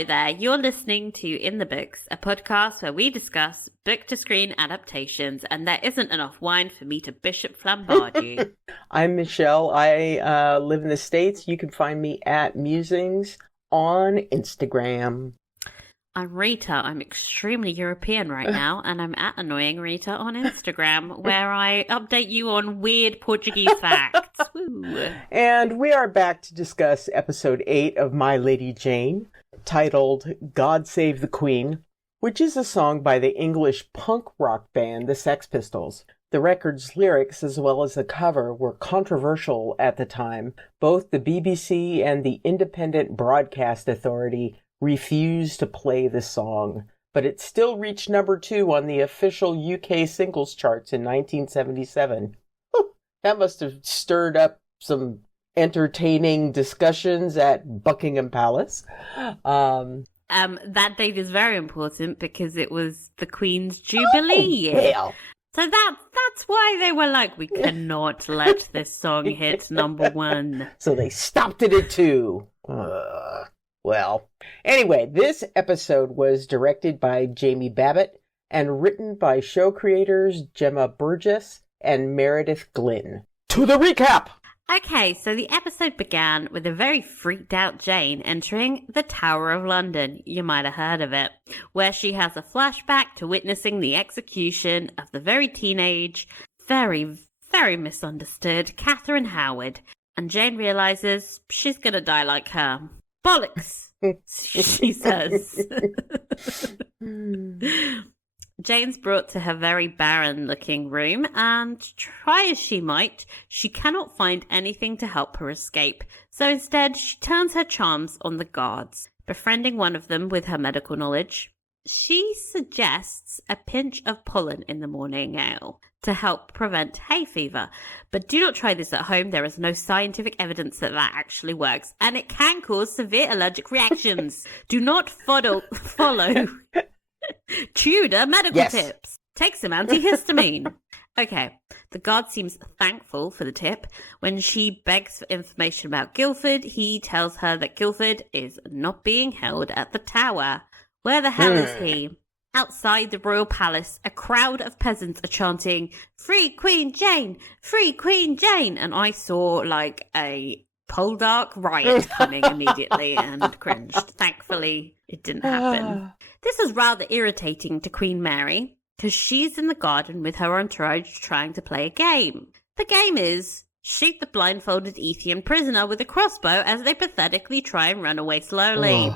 Hello there, you're listening to In the Books, a podcast where we discuss book-to-screen adaptations, and there isn't enough wine for me to Bishop Flambard you. I'm Michelle. I live in the States. You can find me at Musings on Instagram. I'm Rita. I'm extremely European right now, and I'm at Annoying Rita on Instagram, where I update you on weird Portuguese facts. Woo. And we are back to discuss episode 8 of My Lady Jane, titled God Save the Queen, which is a song by the English punk rock band the Sex Pistols. The record's lyrics, as well as the cover, were controversial at the time. Both the BBC and the Independent Broadcast Authority refused to play the song, but it still reached number 2 on the official UK singles charts in 1977. That must have stirred up some entertaining discussions at Buckingham Palace. That date is very important because it was the Queen's Jubilee year. Hell. So that's why they were like, we cannot let this song hit number 1. So they stopped it at 2. Well, anyway, this episode was directed by Jamie Babbitt and written by show creators Gemma Burgess and Meredith Glynn. To the recap! Okay, so the episode began with a very freaked out Jane entering the Tower of London, you might have heard of it, where she has a flashback to witnessing the execution of the very teenage, very, very misunderstood Catherine Howard, and Jane realizes she's gonna die like her. Bollocks, she says. Jane's brought to her very barren-looking room, and try as she might, she cannot find anything to help her escape. So instead, she turns her charms on the guards, befriending one of them with her medical knowledge. She suggests a pinch of pollen in the morning ale to help prevent hay fever. But do not try this at home. There is no scientific evidence that actually works, and it can cause severe allergic reactions. Do not follow Tudor medical tips. Take some antihistamine. Okay, the guard seems thankful for the tip. When she begs for information about Guildford, he tells her that Guildford is not being held at the tower. Where the hell is he? Outside the royal palace, a crowd of peasants are chanting, "Free Queen Jane! Free Queen Jane!" And I saw like a Poldark riot coming immediately and cringed. Thankfully, it didn't happen. This is rather irritating to Queen Mary, because she's in the garden with her entourage trying to play a game. The game is shoot the blindfolded Ethian prisoner with a crossbow as they pathetically try and run away slowly.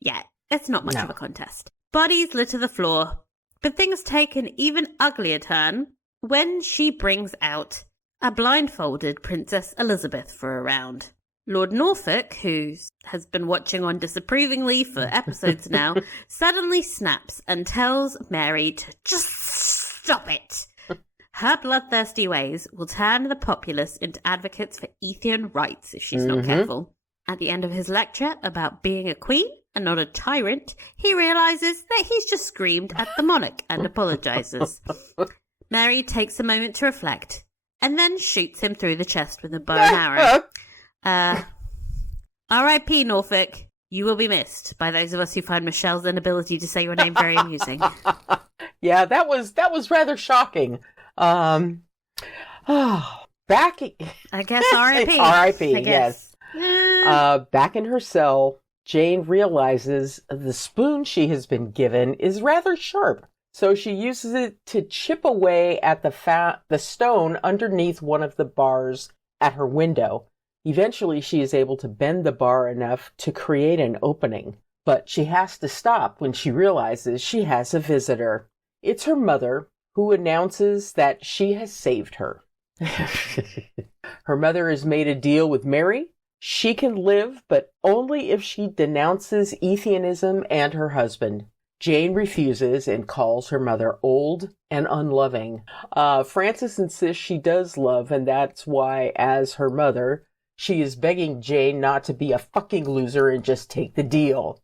Yeah, it's not much of a contest. Bodies litter the floor, but things take an even uglier turn when she brings out a blindfolded Princess Elizabeth for a round. Lord Norfolk, who has been watching on disapprovingly for episodes now, suddenly snaps and tells Mary to just stop it. Her bloodthirsty ways will turn the populace into advocates for Ethian rights if she's not careful. At the end of his lecture about being a queen and not a tyrant, he realizes that he's just screamed at the monarch and apologizes. Mary takes a moment to reflect and then shoots him through the chest with a bow and arrow. R.I.P. Norfolk, you will be missed by those of us who find Michelle's inability to say your name very amusing. Yeah, that was rather shocking. Back. I guess R.I.P. R.I.P. Yes. Back in her cell, Jane realizes the spoon she has been given is rather sharp. So she uses it to chip away at the stone underneath one of the bars at her window. Eventually, she is able to bend the bar enough to create an opening. But she has to stop when she realizes she has a visitor. It's her mother, who announces that she has saved her. Her mother has made a deal with Mary. She can live, but only if she denounces Ethianism and her husband. Jane refuses and calls her mother old and unloving. Frances insists she does love, and that's why, as her mother, she is begging Jane not to be a fucking loser and just take the deal.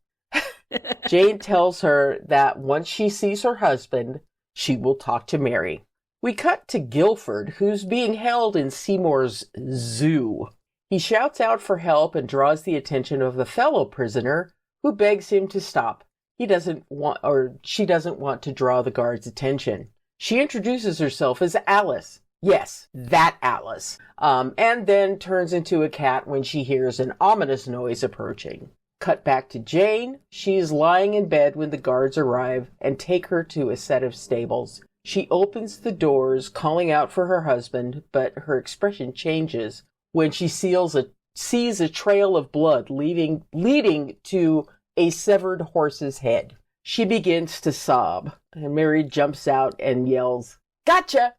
Jane tells her that once she sees her husband, she will talk to Mary. We cut to Guildford, who's being held in Seymour's zoo. He shouts out for help and draws the attention of the fellow prisoner, who begs him to stop. She doesn't want to draw the guard's attention. She introduces herself as Alice. Yes, that Alice. And then turns into a cat when she hears an ominous noise approaching. Cut back to Jane. She is lying in bed when the guards arrive and take her to a set of stables. She opens the doors, calling out for her husband, but her expression changes when she sees a trail of blood leading to a severed horse's head. She begins to sob, and Mary jumps out and yells, "Gotcha!"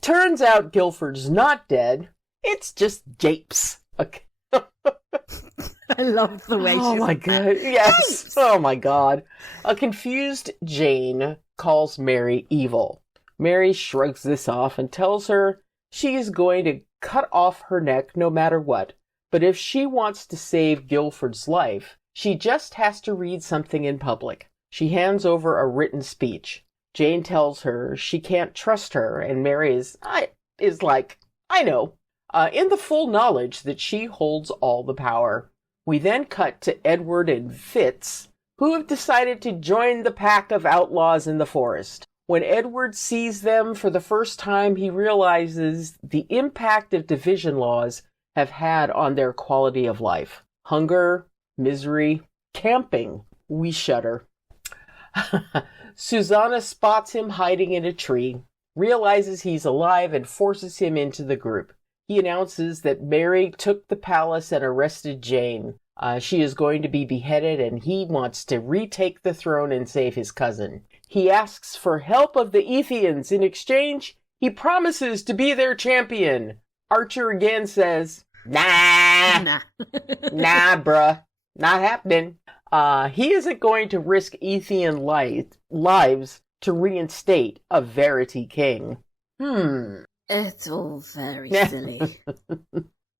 Turns out Guilford's not dead. It's just Japes. Okay. I love the way Oh my god, yes. Oh my god. A confused Jane calls Mary evil. Mary shrugs this off and tells her she is going to cut off her neck no matter what. But if she wants to save Guilford's life, she just has to read something in public. She hands over a written speech. Jane tells her she can't trust her, and Mary is like, I know, in the full knowledge that she holds all the power. We then cut to Edward and Fitz, who have decided to join the pack of outlaws in the forest. When Edward sees them for the first time, he realizes the impact of division laws have had on their quality of life. Hunger, misery, camping. We shudder. Susanna spots him hiding in a tree, realizes he's alive, and forces him into the group. He announces that Mary took the palace and arrested Jane. She is going to be beheaded, and he wants to retake the throne and save his cousin. He asks for help of the Ethians. In exchange, he promises to be their champion. Archer again says, Nah, bruh. Not happening. He isn't going to risk Ethian lives to reinstate a Verity king. It's all very silly.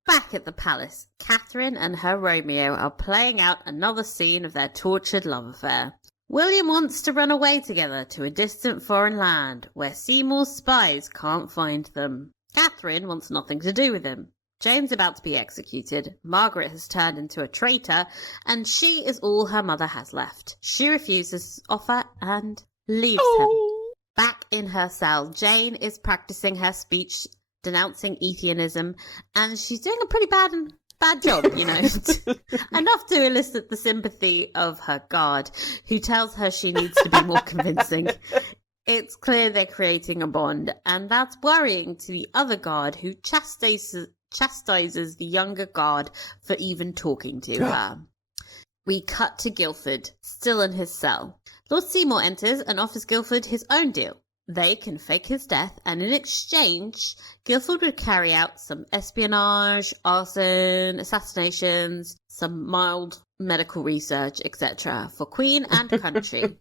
Back at the palace, Catherine and her Romeo are playing out another scene of their tortured love affair. William wants to run away together to a distant foreign land where Seymour's spies can't find them. Catherine wants nothing to do with him. Jane's about to be executed. Margaret has turned into a traitor, and she is all her mother has left. She refuses his offer and leaves him. Back in her cell, Jane is practicing her speech denouncing Ethianism, and she's doing a pretty bad job, enough to elicit the sympathy of her guard, who tells her she needs to be more convincing. It's clear they're creating a bond, and that's worrying to the other guard, who chastises the younger guard for even talking to her. We cut to Guilford, still in his cell. Lord Seymour enters and offers Guilford his own deal. They can fake his death, and in exchange, Guilford would carry out some espionage, arson, assassinations, some mild medical research, etc. for Queen and country.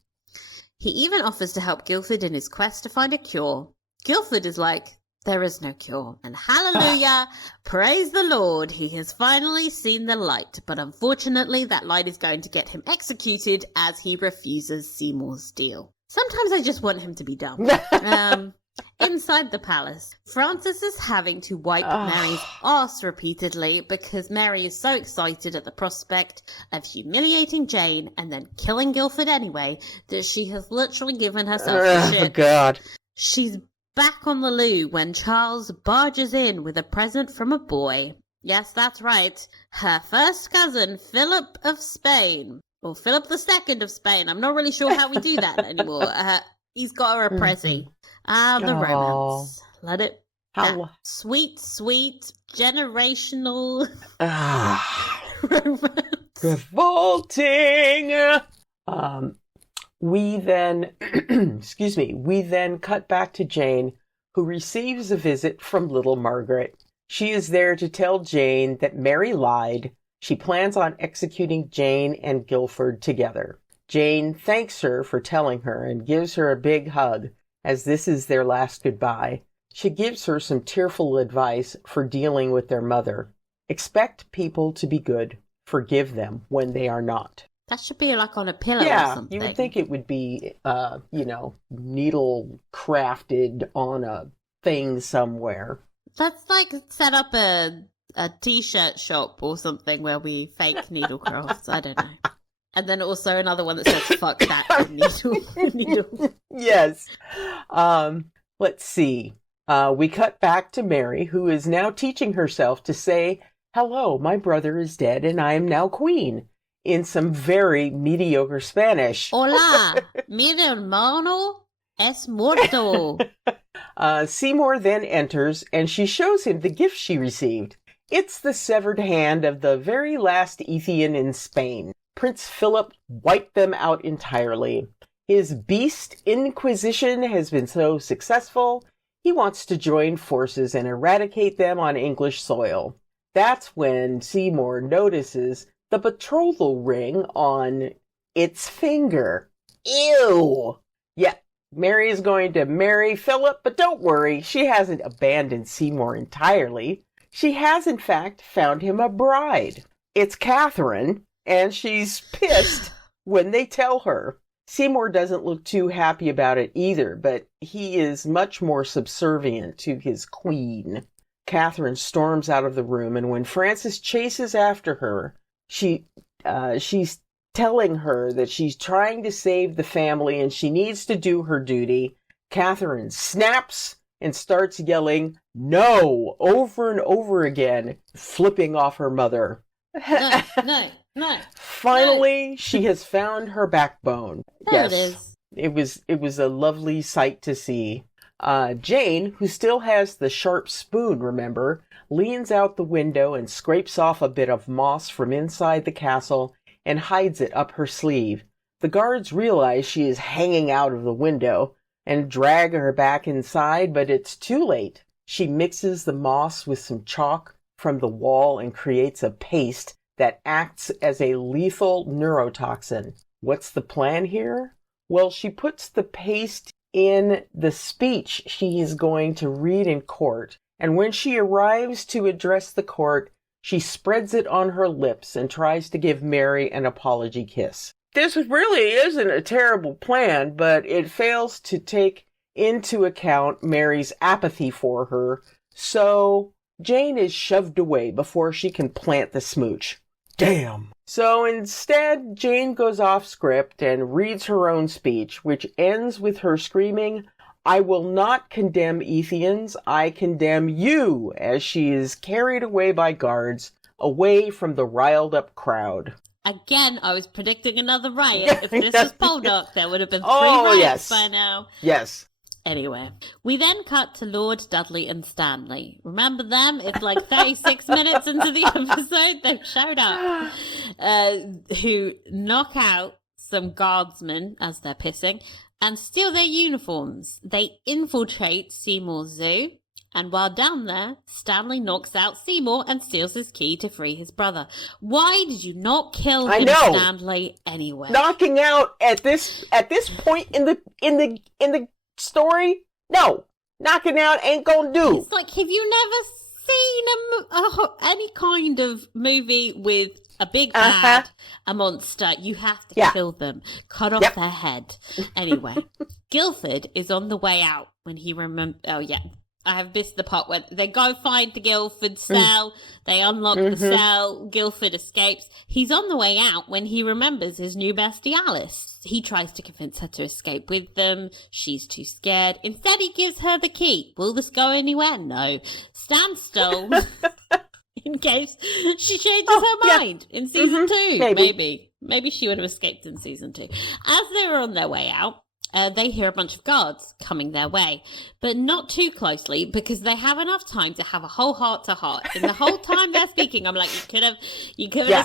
He even offers to help Guilford in his quest to find a cure. Guilford is like, there is no cure, and hallelujah, praise the Lord, he has finally seen the light, but unfortunately that light is going to get him executed as he refuses Seymour's deal. Sometimes I just want him to be dumb. Inside the palace, Francis is having to wipe Mary's arse repeatedly because Mary is so excited at the prospect of humiliating Jane and then killing Guilford anyway that she has literally given herself the shit. Oh, God. She's back on the loo when Charles barges in with a present from a boy. Yes, that's right. Her first cousin, Philip of Spain. Or Philip II of Spain. I'm not really sure how we do that anymore. He's got her a prezi. The romance. Let it... Sweet, sweet, generational... romance. Revolting! We then cut back to Jane, who receives a visit from little Margaret. She is there to tell Jane that Mary lied. She plans on executing Jane and Guilford together. Jane thanks her for telling her and gives her a big hug, as this is their last goodbye. She gives her some tearful advice for dealing with their mother. Expect people to be good. Forgive them when they are not. That should be like on a pillow or something. You would think it would be, needle crafted on a thing somewhere. Let's set up a t-shirt shop or something where we fake needlecrafts. I don't know. And then also another one that says, fuck that needle. Yes. Let's see. We cut back to Mary, who is now teaching herself to say, hello, my brother is dead and I am now queen, in some very mediocre Spanish. Hola, mi hermano es muerto. Seymour then enters and she shows him the gift she received. It's the severed hand of the very last Ethian in Spain. Prince Philip wiped them out entirely. His beast inquisition has been so successful, he wants to join forces and eradicate them on English soil. That's when Seymour notices the betrothal ring on its finger. Ew! Yeah, Mary is going to marry Philip, but don't worry, she hasn't abandoned Seymour entirely. She has, in fact, found him a bride. It's Catherine, and she's pissed when they tell her. Seymour doesn't look too happy about it either, but he is much more subservient to his queen. Catherine storms out of the room, and when Frances chases after her, she's telling her that she's trying to save the family and she needs to do her duty. Catherine snaps and starts yelling, no, over and over again, flipping off her mother. No. Finally, she has found her backbone. There yes, it is. It was a lovely sight to see. Jane, who still has the sharp spoon, remember, leans out the window and scrapes off a bit of moss from inside the castle and hides it up her sleeve. The guards realize she is hanging out of the window and drag her back inside, but it's too late. She mixes the moss with some chalk from the wall and creates a paste that acts as a lethal neurotoxin. What's the plan here? Well, she puts the paste in the speech she is going to read in court, and when she arrives to address the court, she spreads it on her lips and tries to give Mary an apology kiss. This really isn't a terrible plan, but it fails to take into account Mary's apathy for her, so Jane is shoved away before she can plant the smooch. Damn. So instead, Jane goes off script and reads her own speech, which ends with her screaming, I will not condemn Ethians, I condemn you, as she is carried away by guards, away from the riled-up crowd. Again, I was predicting another riot. If this was Poldark, there would have been 3 riots by now. Yes. Anyway, we then cut to Lord Dudley and Stanley. Remember them? It's like 36 minutes into the episode. They've showed up. Who knock out some guardsmen as they're pissing and steal their uniforms. They infiltrate Seymour's zoo. And while down there, Stanley knocks out Seymour and steals his key to free his brother. Why did you not kill him, Stanley, anyway? Knocking out at this point in the story? No. Knocking out ain't gonna do. It's like, have you never seen any kind of movie with a big bad, a monster? You have to kill them. Cut off their head. Anyway, Guildford is on the way out when he remembers... Oh, yeah. I have missed the part where they go find the Guildford cell. They unlock the cell. Guildford escapes. He's on the way out when he remembers his new bestie, Alice. He tries to convince her to escape with them. She's too scared. Instead, he gives her the key. Will this go anywhere? No. Stand still. In case she changes her mind in season 2. Maybe she would have escaped in season 2. As they were on their way out, they hear a bunch of guards coming their way, but not too closely because they have enough time to have a whole heart-to-heart. And the whole time they're speaking, I'm like, you could have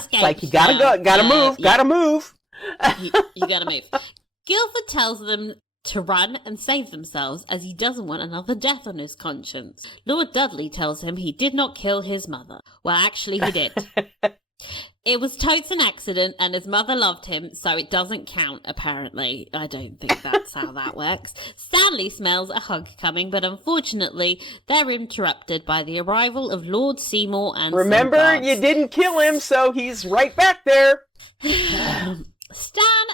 escaped. It's like, you gotta go, gotta move. You gotta move. Guildford tells them to run and save themselves as he doesn't want another death on his conscience. Lord Dudley tells him he did not kill his mother. Well, actually, he did. It was totes an accident and his mother loved him, so it doesn't count, apparently. I don't think that's how that works. Stanley smells a hug coming, but unfortunately, they're interrupted by the arrival of Lord Seymour and remember, you didn't kill him, so he's right back there. Stan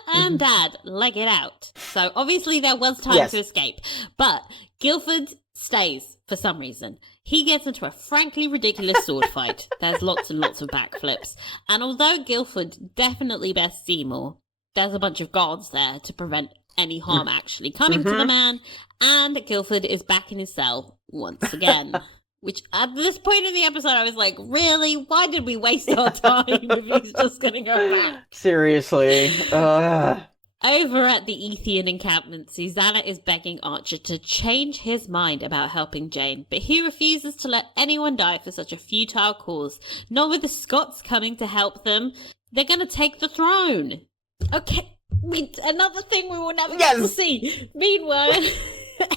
and Dad leg it out. So obviously there was time to escape, but Guildford stays for some reason. He gets into a frankly ridiculous sword fight. There's lots and lots of backflips. And although Guildford definitely bests Seymour, there's a bunch of guards there to prevent any harm actually coming to the man. And Guildford is back in his cell once again. Which, at this point in the episode, I was like, really? Why did we waste our time if he's just going to go back? Seriously. Over at the Ethian encampment, Susanna is begging Archer to change his mind about helping Jane, but he refuses to let anyone die for such a futile cause. Not with the Scots coming to help them. They're going to take the throne. Okay, another thing we will never get to see. Meanwhile,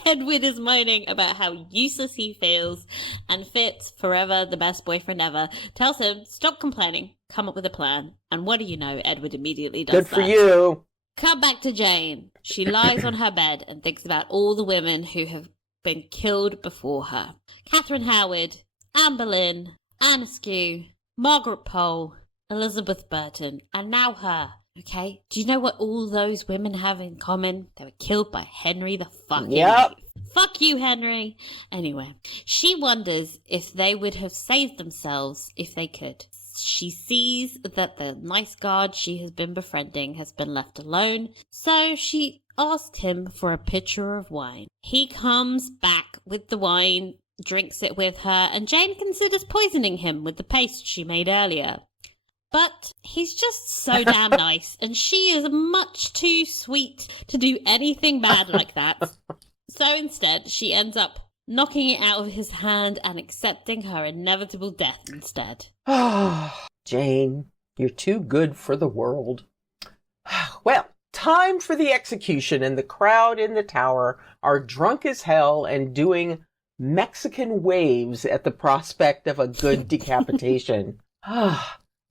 Edward is moaning about how useless he feels, and Fitz, forever the best boyfriend ever, tells him, stop complaining, come up with a plan. And what do you know, Edward immediately does that. Good for you. Cut back to Jane. She lies on her bed and thinks about all the women who have been killed before her. Catherine Howard, Anne Boleyn, Anne Askew, Margaret Pole, Elizabeth Burton, and now her. Okay? Do you know what all those women have in common? They were killed by Henry the fucking Yep. Eighth. Fuck you, Henry. Anyway, she wonders if they would have saved themselves if they could. She sees that the nice guard she has been befriending has been left alone, so she asked him for a pitcher of wine. He comes back with the wine, drinks it with her, and Jane considers poisoning him with the paste she made earlier. But he's just so damn nice, and she is much too sweet to do anything bad like that. So instead, she ends up knocking it out of his hand and accepting her inevitable death instead. Jane, you're too good for the world. Well, time for the execution, and the crowd in the tower are drunk as hell and doing Mexican waves at the prospect of a good decapitation.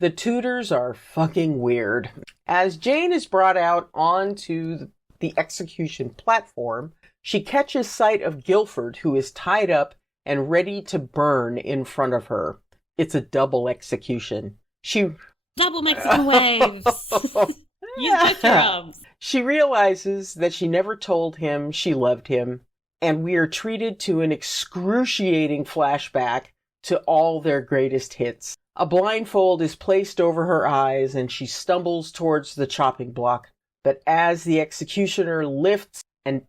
The Tudors are fucking weird. As Jane is brought out onto the execution platform, she catches sight of Guildford, who is tied up and ready to burn in front of her. It's a double execution. Double Mexican waves. Use both your arms. She realizes that she never told him she loved him, and we are treated to an excruciating flashback to all their greatest hits. A blindfold is placed over her eyes, and she stumbles towards the chopping block. But as the executioner lifts an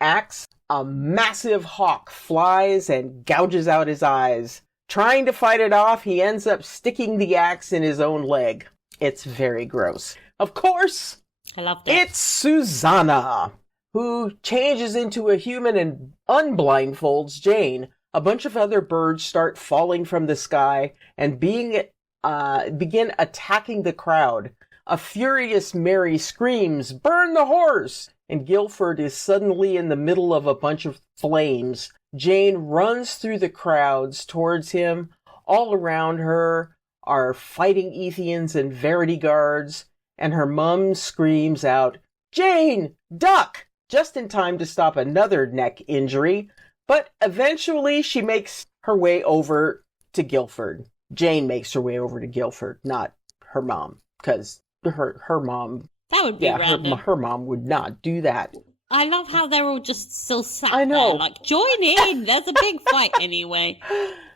axe, a massive hawk flies and gouges out his eyes. Trying to fight it off, he ends up sticking the axe in his own leg. It's very gross. Of course, I loved it. It's Susanna, who changes into a human and unblindfolds Jane. A bunch of other birds start falling from the sky and begin attacking the crowd. A furious Mary screams, "Burn the horse!" And Guildford is suddenly in the middle of a bunch of flames. Jane runs through the crowds towards him. All around her are fighting Ethians and Verity guards, and her mum screams out, "Jane, duck!" just in time to stop another neck injury. But eventually she makes her way over to Guildford. Jane makes her way over to Guildford, not her mom, because her mom... That would be random. Her mom would not do that. I love how they're all just still sat I know. there, like, join in! There's a big fight anyway.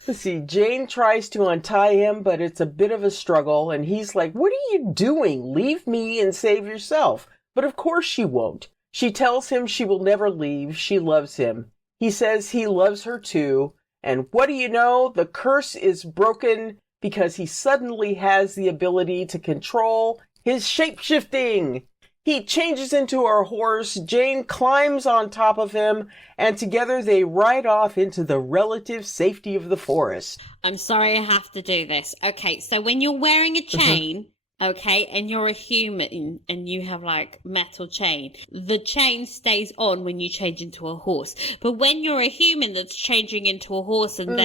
Let's see, Jane tries to untie him, but it's a bit of a struggle, and he's like, "What are you doing? Leave me and save yourself." But of course she won't. She tells him she will never leave. She loves him. He says he loves her too, and what do you know? The curse is broken because he suddenly has the ability to control his shape-shifting. He changes into a horse, Jane climbs on top of him, and together they ride off into the relative safety of the forest. I'm sorry I have to do this. Okay, so when you're wearing a chain, okay, and you're a human and you have like metal chain, the chain stays on when you change into a horse. But when you're a human that's changing into a horse and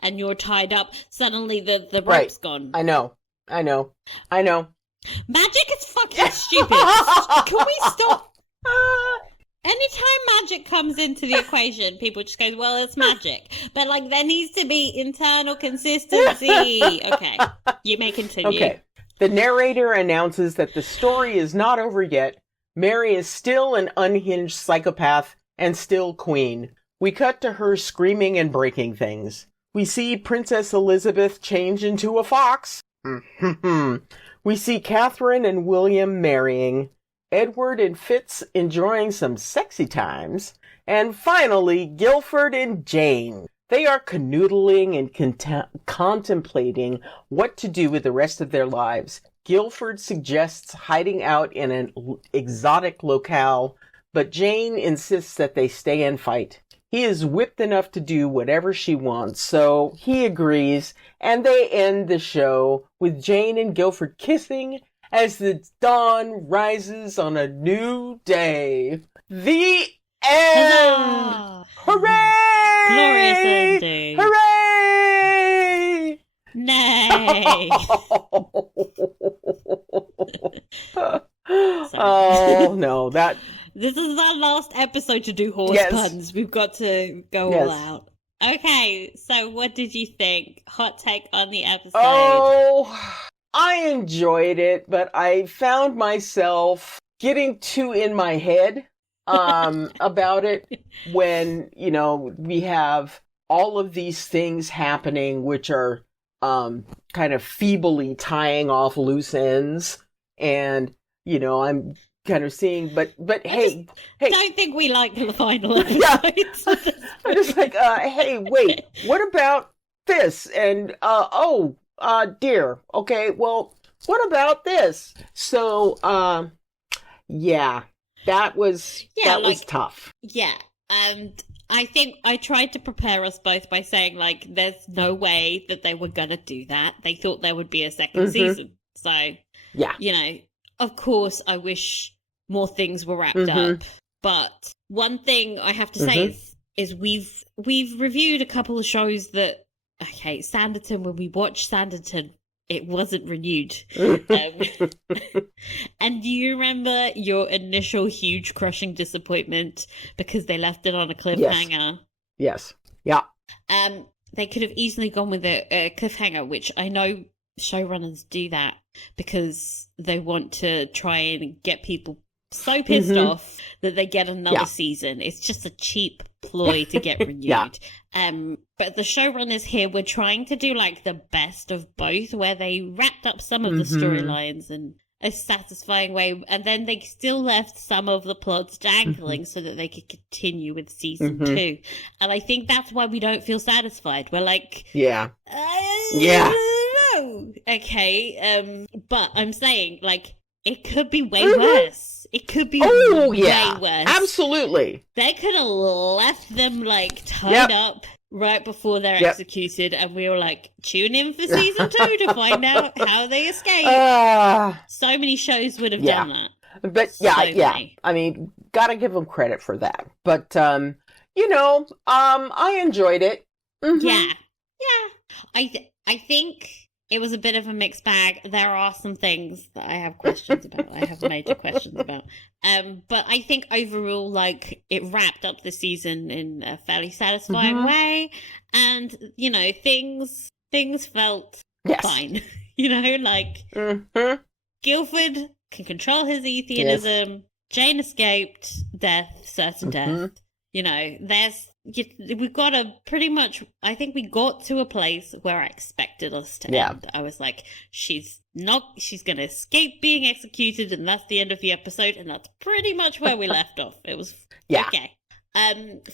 and you're tied up, suddenly the rope's gone. I know. Magic is fucking stupid. Can we stop? Anytime magic comes into the equation, people just go, well, it's magic. But, like, there needs to be internal consistency. Okay, you may continue. Okay. The narrator announces that the story is not over yet. Mary is still an unhinged psychopath and still queen. We cut to her screaming and breaking things. We see Princess Elizabeth change into a fox. We see Catherine and William marrying, Edward and Fitz enjoying some sexy times, and finally Guilford and Jane. They are canoodling and contemplating what to do with the rest of their lives. Guilford suggests hiding out in an exotic locale, but Jane insists that they stay and fight. He is whipped enough to do whatever she wants, so he agrees, and they end the show with Jane and Guilford kissing as the dawn rises on a new day. The end! Huzzah! Hooray! Glorious ending. Hooray! Nay! Oh, no, that... This is our last episode to do horse puns. We've got to go all out. Okay, so what did you think? Hot take on the episode. Oh, I enjoyed it, but I found myself getting too in my head about it when, you know, we have all of these things happening which are kind of feebly tying off loose ends. And, you know, I'm kind of seeing, but hey, don't think we like the final episode. Yeah. I'm just like, hey, wait, what about this? And dear, okay, well, what about this? So yeah, that was tough. Yeah, and I think I tried to prepare us both by saying, like, there's no way that they were gonna do that. They thought there would be a second season, so yeah, you know, of course I wish more things were wrapped up. But one thing I have to say is we've reviewed a couple of shows that, okay, Sanditon, when we watched Sanditon, it wasn't renewed. And do you remember your initial huge crushing disappointment because they left it on a cliffhanger? Yes. Yeah. They could have easily gone with a cliffhanger, which I know showrunners do that because they want to try and get people so pissed off that they get another season. It's just a cheap ploy to get renewed. But the showrunners here were trying to do like the best of both, where they wrapped up some of the storylines in a satisfying way, and then they still left some of the plots dangling so that they could continue with season 2. And I think that's why we don't feel satisfied. We're like, yeah. Okay, but I'm saying, like, it could be way worse. It could be way worse. Absolutely. They could have left them, like, tied up right before they're executed, and we were like, tune in for season 2 to find out how they escape. So many shows would have done that. But many. I mean, gotta give them credit for that. But, you know, I enjoyed it. Yeah. I think it was a bit of a mixed bag. There are some things that I have questions about. I have major questions about. But I think overall, like, it wrapped up the season in a fairly satisfying way. And, you know, things things felt fine. You know, like Guilford can control his atheism. Yes. Jane escaped death, certain death. You know, we've got a pretty much, I think we got to a place where I expected us to end. I was like, she's going to escape being executed, and that's the end of the episode, and that's pretty much where we left off. It was okay.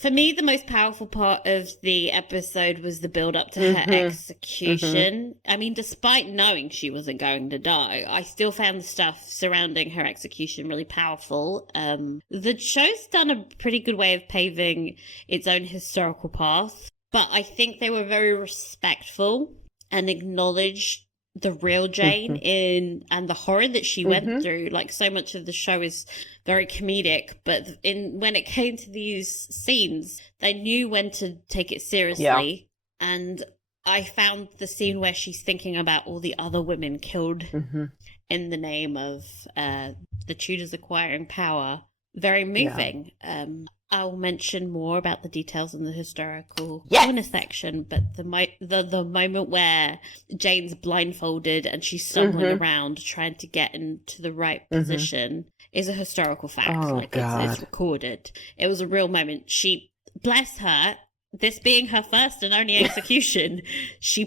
For me, the most powerful part of the episode was the build-up to her execution. I mean, despite knowing she wasn't going to die, I still found the stuff surrounding her execution really powerful. The show's done a pretty good way of paving its own historical path, but I think they were very respectful and acknowledged the real Jane and the horror that she went through. Like, so much of the show is very comedic, but when it came to these scenes, they knew when to take it seriously. And I found the scene where she's thinking about all the other women killed in the name of the Tudors acquiring power very moving. I'll mention more about the details in the historical corner section, but the moment where Jane's blindfolded and she's stumbling around trying to get into the right position is a historical fact. Oh, like God. it's recorded. It was a real moment. She, bless her, this being her first and only execution, she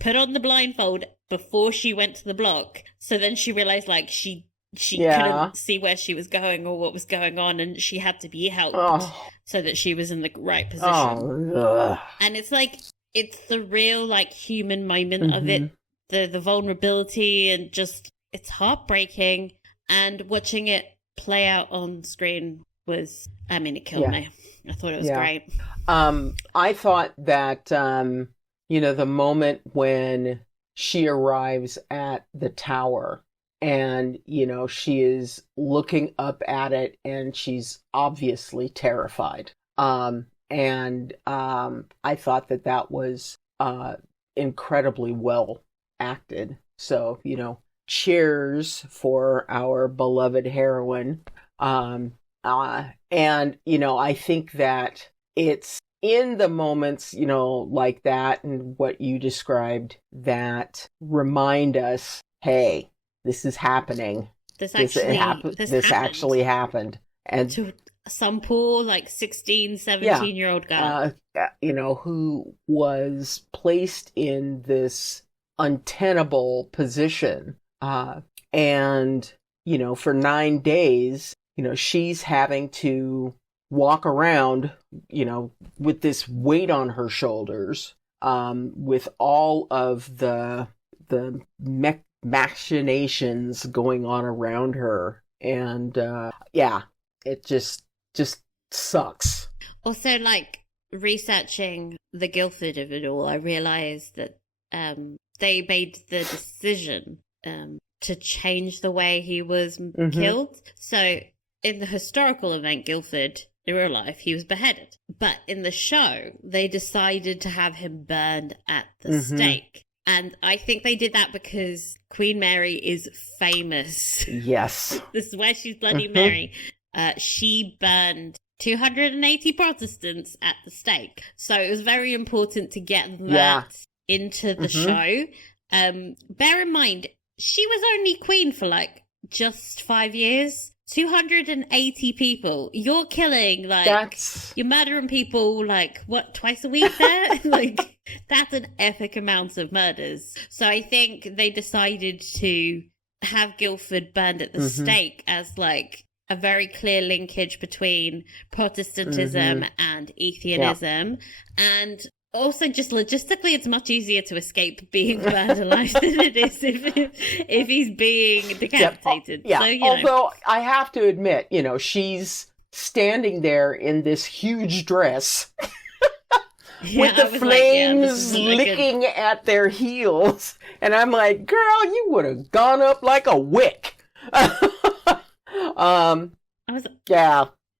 put on the blindfold before she went to the block. So then she realized like she couldn't see where she was going or what was going on, and she had to be helped so that she was in the right position. And it's like, it's the real like human moment of it, the vulnerability, and just, it's heartbreaking. And watching it play out on screen was, I mean, it killed me. I thought it was great. I thought that, the moment when she arrives at the tower and, she is looking up at it and she's obviously terrified. And I thought that was incredibly well acted. So, cheers for our beloved heroine. And, I think that it's in the moments, like that and what you described that remind us, hey, this is happening. This actually happened. And to some poor, like 16, 17-year-old girl. Who was placed in this untenable position. And, for 9 days, she's having to walk around, with this weight on her shoulders, with all of the machinations going on around her. And, it just sucks. Also, like, researching the Guildford of it all, I realized that they made the decision to change the way he was killed. So in the historical event Guildford, in real life, he was beheaded. But in the show, they decided to have him burned at the stake. And I think they did that because Queen Mary is famous. Yes. This is where she's Bloody Mary. She burned 280 Protestants at the stake. So it was very important to get that into the show. Bear in mind, she was only queen for like just 5 years. 280 people. You're killing, like, you're murdering people, like, what, twice a week there? Like, that's an epic amount of murders. So I think they decided to have Guildford burned at the stake as, like, a very clear linkage between Protestantism and Atheism. And also, just logistically, it's much easier to escape being burned alive than it is if he's being decapitated. Yeah. So, Although, I have to admit, she's standing there in this huge dress with the flames licking at their heels. And I'm like, girl, you would have gone up like a wick.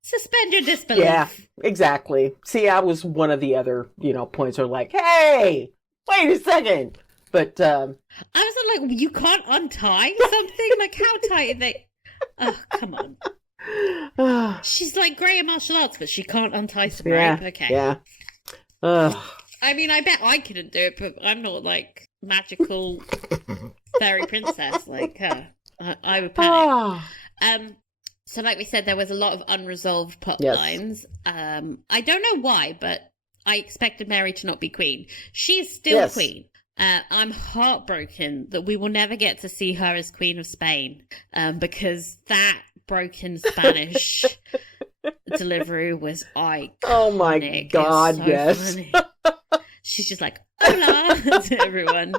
Suspend your disbelief. Yeah, exactly. See, I was one of the other, points are like, hey, wait a second. But, I was like, you can't untie something? Like, how tight are they? Oh, come on. She's like great at martial arts, but she can't untie some rope. Okay. Yeah. I mean, I bet I couldn't do it, but I'm not, like, magical fairy princess like her. I would panic. So like we said, there was a lot of unresolved plot lines. I don't know why, but I expected Mary to not be queen. She is still queen. I'm heartbroken that we will never get to see her as Queen of Spain, because that broken Spanish delivery was iconic. Oh my God, so yes. She's just like, hola, to everyone.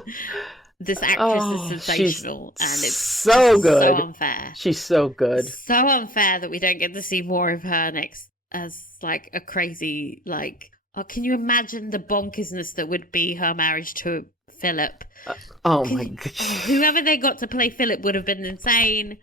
This actress is sensational, and it's so good. So unfair. She's so good. So unfair that we don't get to see more of her next as like a crazy, like, oh, can you imagine the bonkersness that would be her marriage to Philip? My God. Whoever they got to play Philip would have been insane.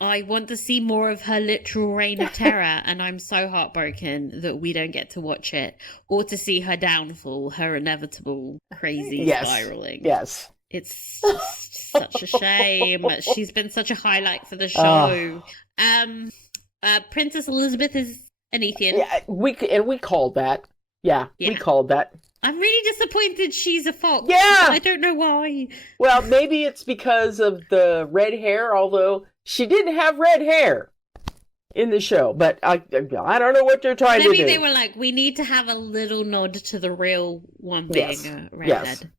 I want to see more of her literal reign of terror, and I'm so heartbroken that we don't get to watch it or to see her downfall, her inevitable crazy spiraling. Yes. It's just such a shame. She's been such a highlight for the show. Princess Elizabeth is an Atheist. Yeah, we called that. Yeah, we called that. I'm really disappointed she's a fox. Yeah! I don't know why. Well, maybe it's because of the red hair, although she didn't have red hair in the show, but I don't know what they're trying to do. Maybe they were like, we need to have a little nod to the real one being a redhead.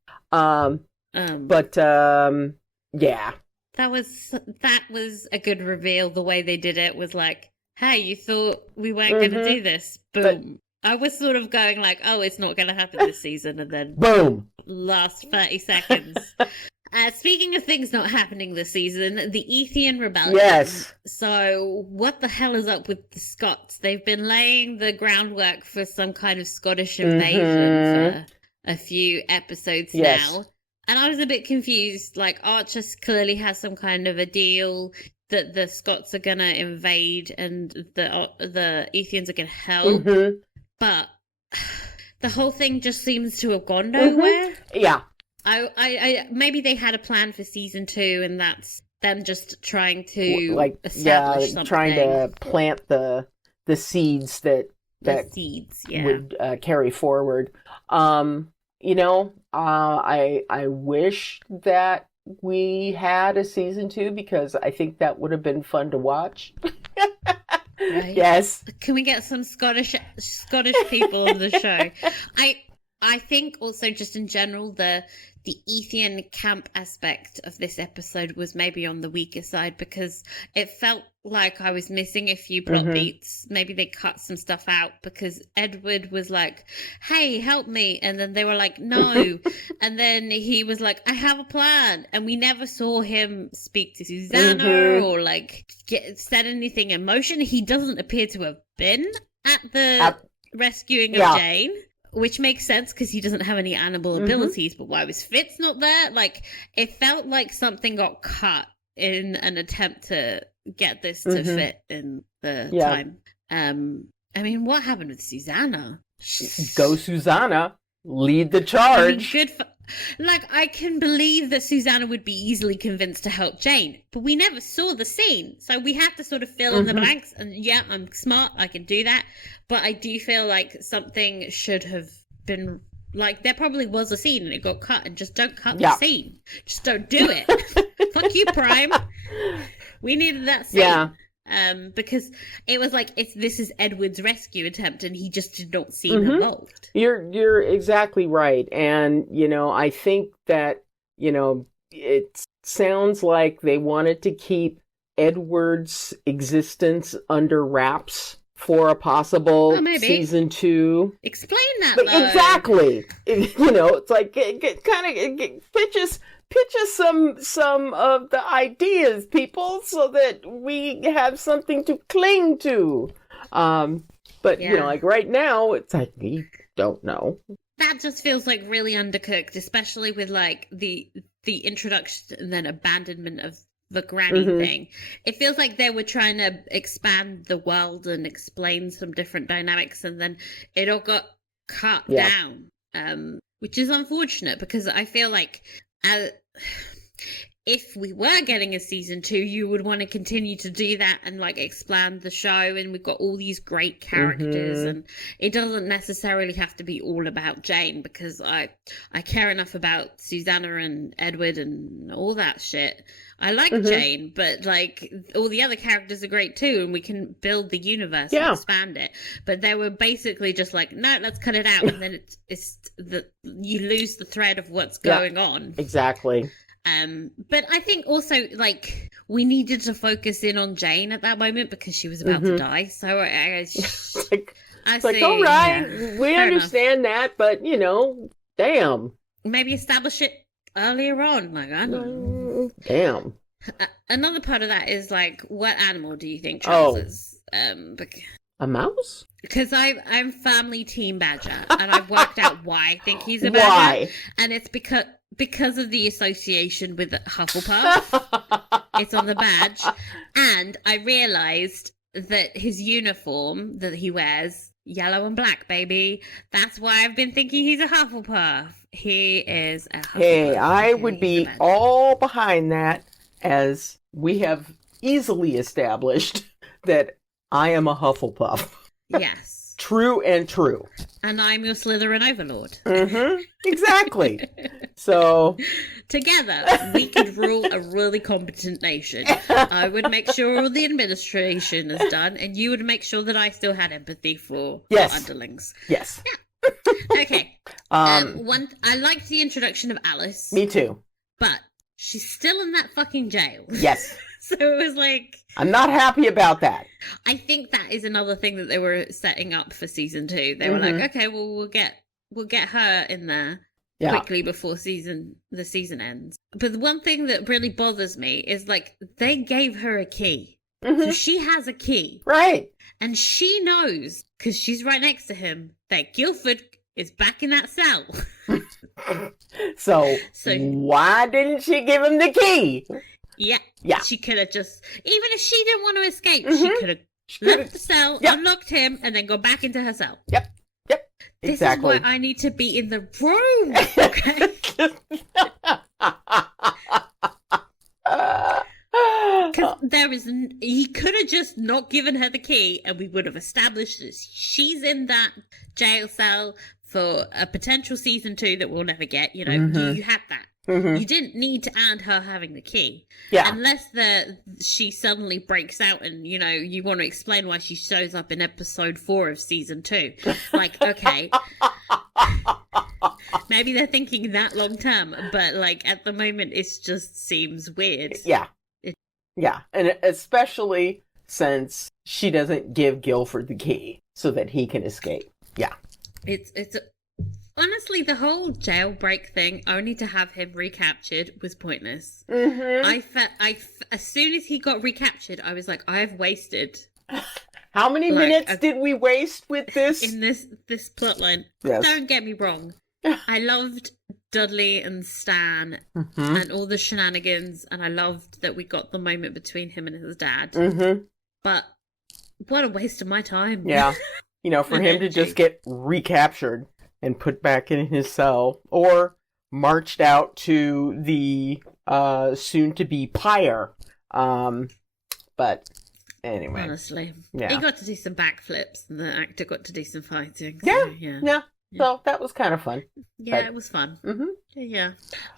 Yeah. That was a good reveal. The way they did it was like, hey, you thought we weren't going to do this. Boom. I was sort of going like, oh, it's not going to happen this season. And then boom. Last 30 seconds. Speaking of things not happening this season, the Ethian Rebellion. Yes. So what the hell is up with the Scots? They've been laying the groundwork for some kind of Scottish invasion for a few episodes now. And I was a bit confused. Like, Archer clearly has some kind of a deal that the Scots are going to invade and the Ethians are going to help. But the whole thing just seems to have gone nowhere. Yeah. I maybe they had a plan for season 2, and that's them just trying to establish something. Trying to plant the seeds that would carry forward. I wish that we had a season 2 because I think that would have been fun to watch. Right? Yes. Can we get some Scottish people on the show? I think also just in general the Ethian camp aspect of this episode was maybe on the weaker side because it felt like I was missing a few plot beats. Maybe they cut some stuff out because Edward was like, hey, help me. And then they were like, no. And then he was like, I have a plan. And we never saw him speak to Susanna or like said anything in motion. He doesn't appear to have been at the rescuing of Jane. Which makes sense because he doesn't have any animal abilities, but why was Fitz not there? Like, it felt like something got cut in an attempt to get this to fit in the time. I mean, what happened with Susanna? Go Susanna, lead the charge. I mean, I can believe that Susanna would be easily convinced to help Jane, but we never saw the scene, so we have to sort of fill in the blanks. And yeah, I'm smart, I can do that, but I do feel like something should have been like there probably was a scene and it got cut, and just don't cut the scene. Just don't do it. Fuck you, Prime. We needed that scene. Yeah. Because it was like this is Edward's rescue attempt, and he just did not seem involved. You're exactly right, and I think that it sounds like they wanted to keep Edward's existence under wraps for a possible season 2. Explain that. But exactly, it's like pitch us some of the ideas, people, so that we have something to cling to. But right now, it's like we don't know. That just feels like really undercooked, especially with like the introduction and then abandonment of the granny thing. It feels like they were trying to expand the world and explain some different dynamics, and then it all got cut down, which is unfortunate because I feel like if we were getting a season 2, you would want to continue to do that and like expand the show, and we've got all these great characters, and it doesn't necessarily have to be all about Jane, because I care enough about Susanna and Edward and all that shit. I like Jane, but like all the other characters are great too, and we can build the universe and expand it. But they were basically just like, no, let's cut it out, and then you lose the thread of what's going on. Exactly. But I think also like we needed to focus in on Jane at that moment because she was about to die. So it's like all right, we understand that, but damn. Maybe establish it earlier on. Like I don't know. Damn. Another part of that is like, what animal do you think Charles is? A mouse? Because I'm family team badger, and I've worked out why I think he's a badger. Why? And it's because of the association with Hufflepuff. It's on the badge. And I realised that his uniform that he wears, yellow and black, baby. That's why I've been thinking he's a Hufflepuff. He is a Hufflepuff. Hey, I would be all behind that, as we have easily established that I am a Hufflepuff. Yes. True and true. And I'm your Slytherin overlord. Exactly. So Together, we could rule a really competent nation. I would make sure all the administration is done, and you would make sure that I still had empathy for our underlings. Yes. Yeah. Okay. I liked the introduction of Alice. Me too. But she's still in that fucking jail. Yes. So it was like... I'm not happy about that. I think that is another thing that they were setting up for season 2. They were like, okay, well, we'll get her in there quickly before the season ends. But the one thing that really bothers me is, like, they gave her a key. So she has a key. Right. And she knows, because she's right next to him, that Guilford is back in that cell. So why didn't she give him the key? Yeah. She could have just, even if she didn't want to escape, she could have left the cell, unlocked him, and then gone back into her cell. Yep. This Exactly. is why I need to be in the room. Okay. Because he could have just not given her the key, and we would have established that she's in that jail cell for a potential season 2 that we'll never get. You know, you had that. You didn't need to add her having the key. Yeah. Unless she suddenly breaks out and, you know, you want to explain why she shows up in episode 4 of season 2. Like, okay. Maybe they're thinking that long term, but, like, at the moment, it just seems weird. Yeah. Yeah. And especially since she doesn't give Guilford the key so that he can escape. Yeah. Honestly, the whole jailbreak thing, only to have him recaptured, was pointless. As soon as he got recaptured, I was like, I've wasted. How many minutes did we waste with this? In this plotline. Yes. Don't get me wrong. I loved Dudley and Stan and all the shenanigans, and I loved that we got the moment between him and his dad. But what a waste of my time. Yeah. You know, for him to just get recaptured and put back in his cell, or marched out to the soon-to-be pyre. But anyway. Honestly. He got to do some backflips, and the actor got to do some fighting. So, yeah. So that was kind of fun. Yeah, it was fun. Yeah.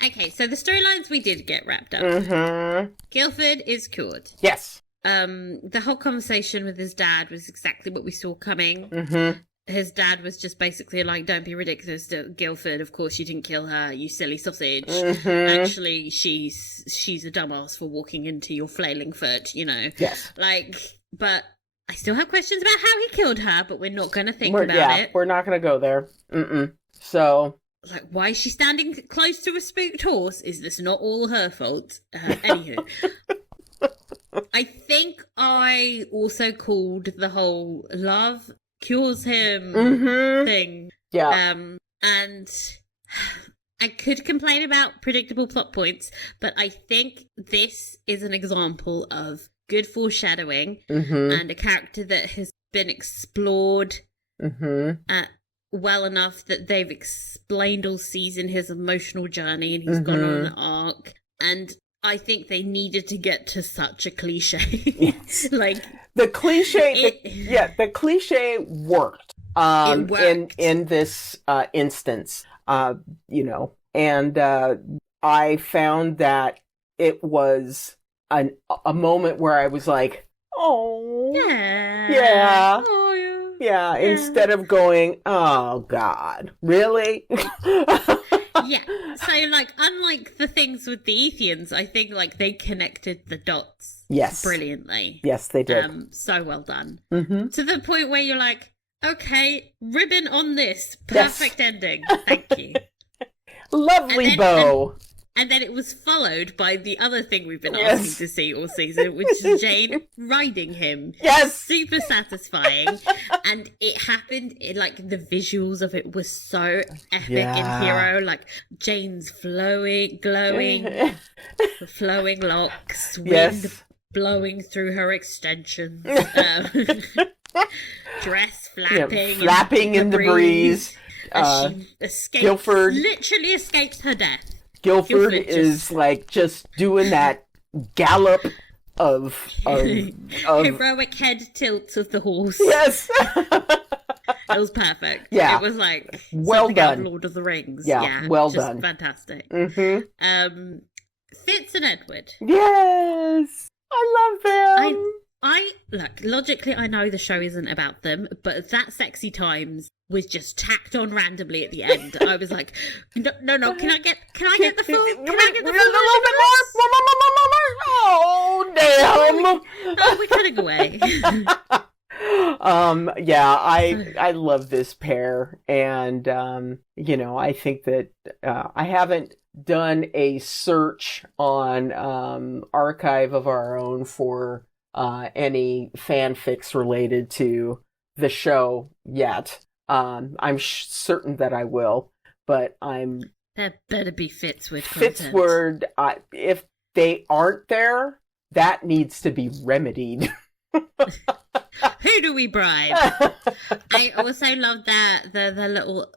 Okay, so the storylines we did get wrapped up. Guilford is cured. Yes. The whole conversation with his dad was exactly what we saw coming. His dad was just basically like, don't be ridiculous, Guilford. Of course you didn't kill her, you silly sausage. Actually, she's a dumbass for walking into your flailing foot, you know. Yes. Like, but I still have questions about how he killed her, but we're not going to think about it. We're not going to go there. So... Like, why is she standing close to a spooked horse? Is this not all her fault? Anywho. I think I also called the whole love cures him thing. Yeah. And I could complain about predictable plot points, but I think this is an example of good foreshadowing and a character that has been explored well enough that they've explained all season his emotional journey, and he's gone on an arc. And I think they needed to get to such a cliche. Yes. Like the cliche, the cliche worked. It worked. In this instance, you know, and I found that it was a moment where I was like, oh, yeah. Oh, yeah. Instead of going, oh God, really? Yeah, so, like, unlike the things with the Ethians, I think, like, they connected the dots brilliantly. Yes, they did. So well done. To the point where you're like, okay, ribbon on this. Perfect ending. Thank you. Lovely bow. And then it was followed by the other thing we've been asking to see all season, which is Jane riding him. Yes! Super satisfying. And it happened, like, the visuals of it was so epic in Hero. Like, Jane's glowing locks, wind blowing through her extensions, dress flapping in the breeze. As she escapes, Guilford literally escapes her death. Guilford is like just doing that gallop of heroic head tilt of the horse. Yes. It was perfect. Yeah. It was like well something out of done. Lord of the Rings. Yeah, well just done. Fantastic. Mm-hmm. Fitz and Edward. Yes, I love them. I look, logically I know the show isn't about them, but that sexy times was just tacked on randomly at the end. I was like, no, can I get the full Oh damn. Oh, we're cutting away. Yeah, I love this pair, and I think that I haven't done a search on Archive of Our Own for any fanfics related to the show yet. I'm certain that I will, but There better be Fitzward content. Fitzward, if they aren't there, that needs to be remedied. Who do we bribe? I also love that the little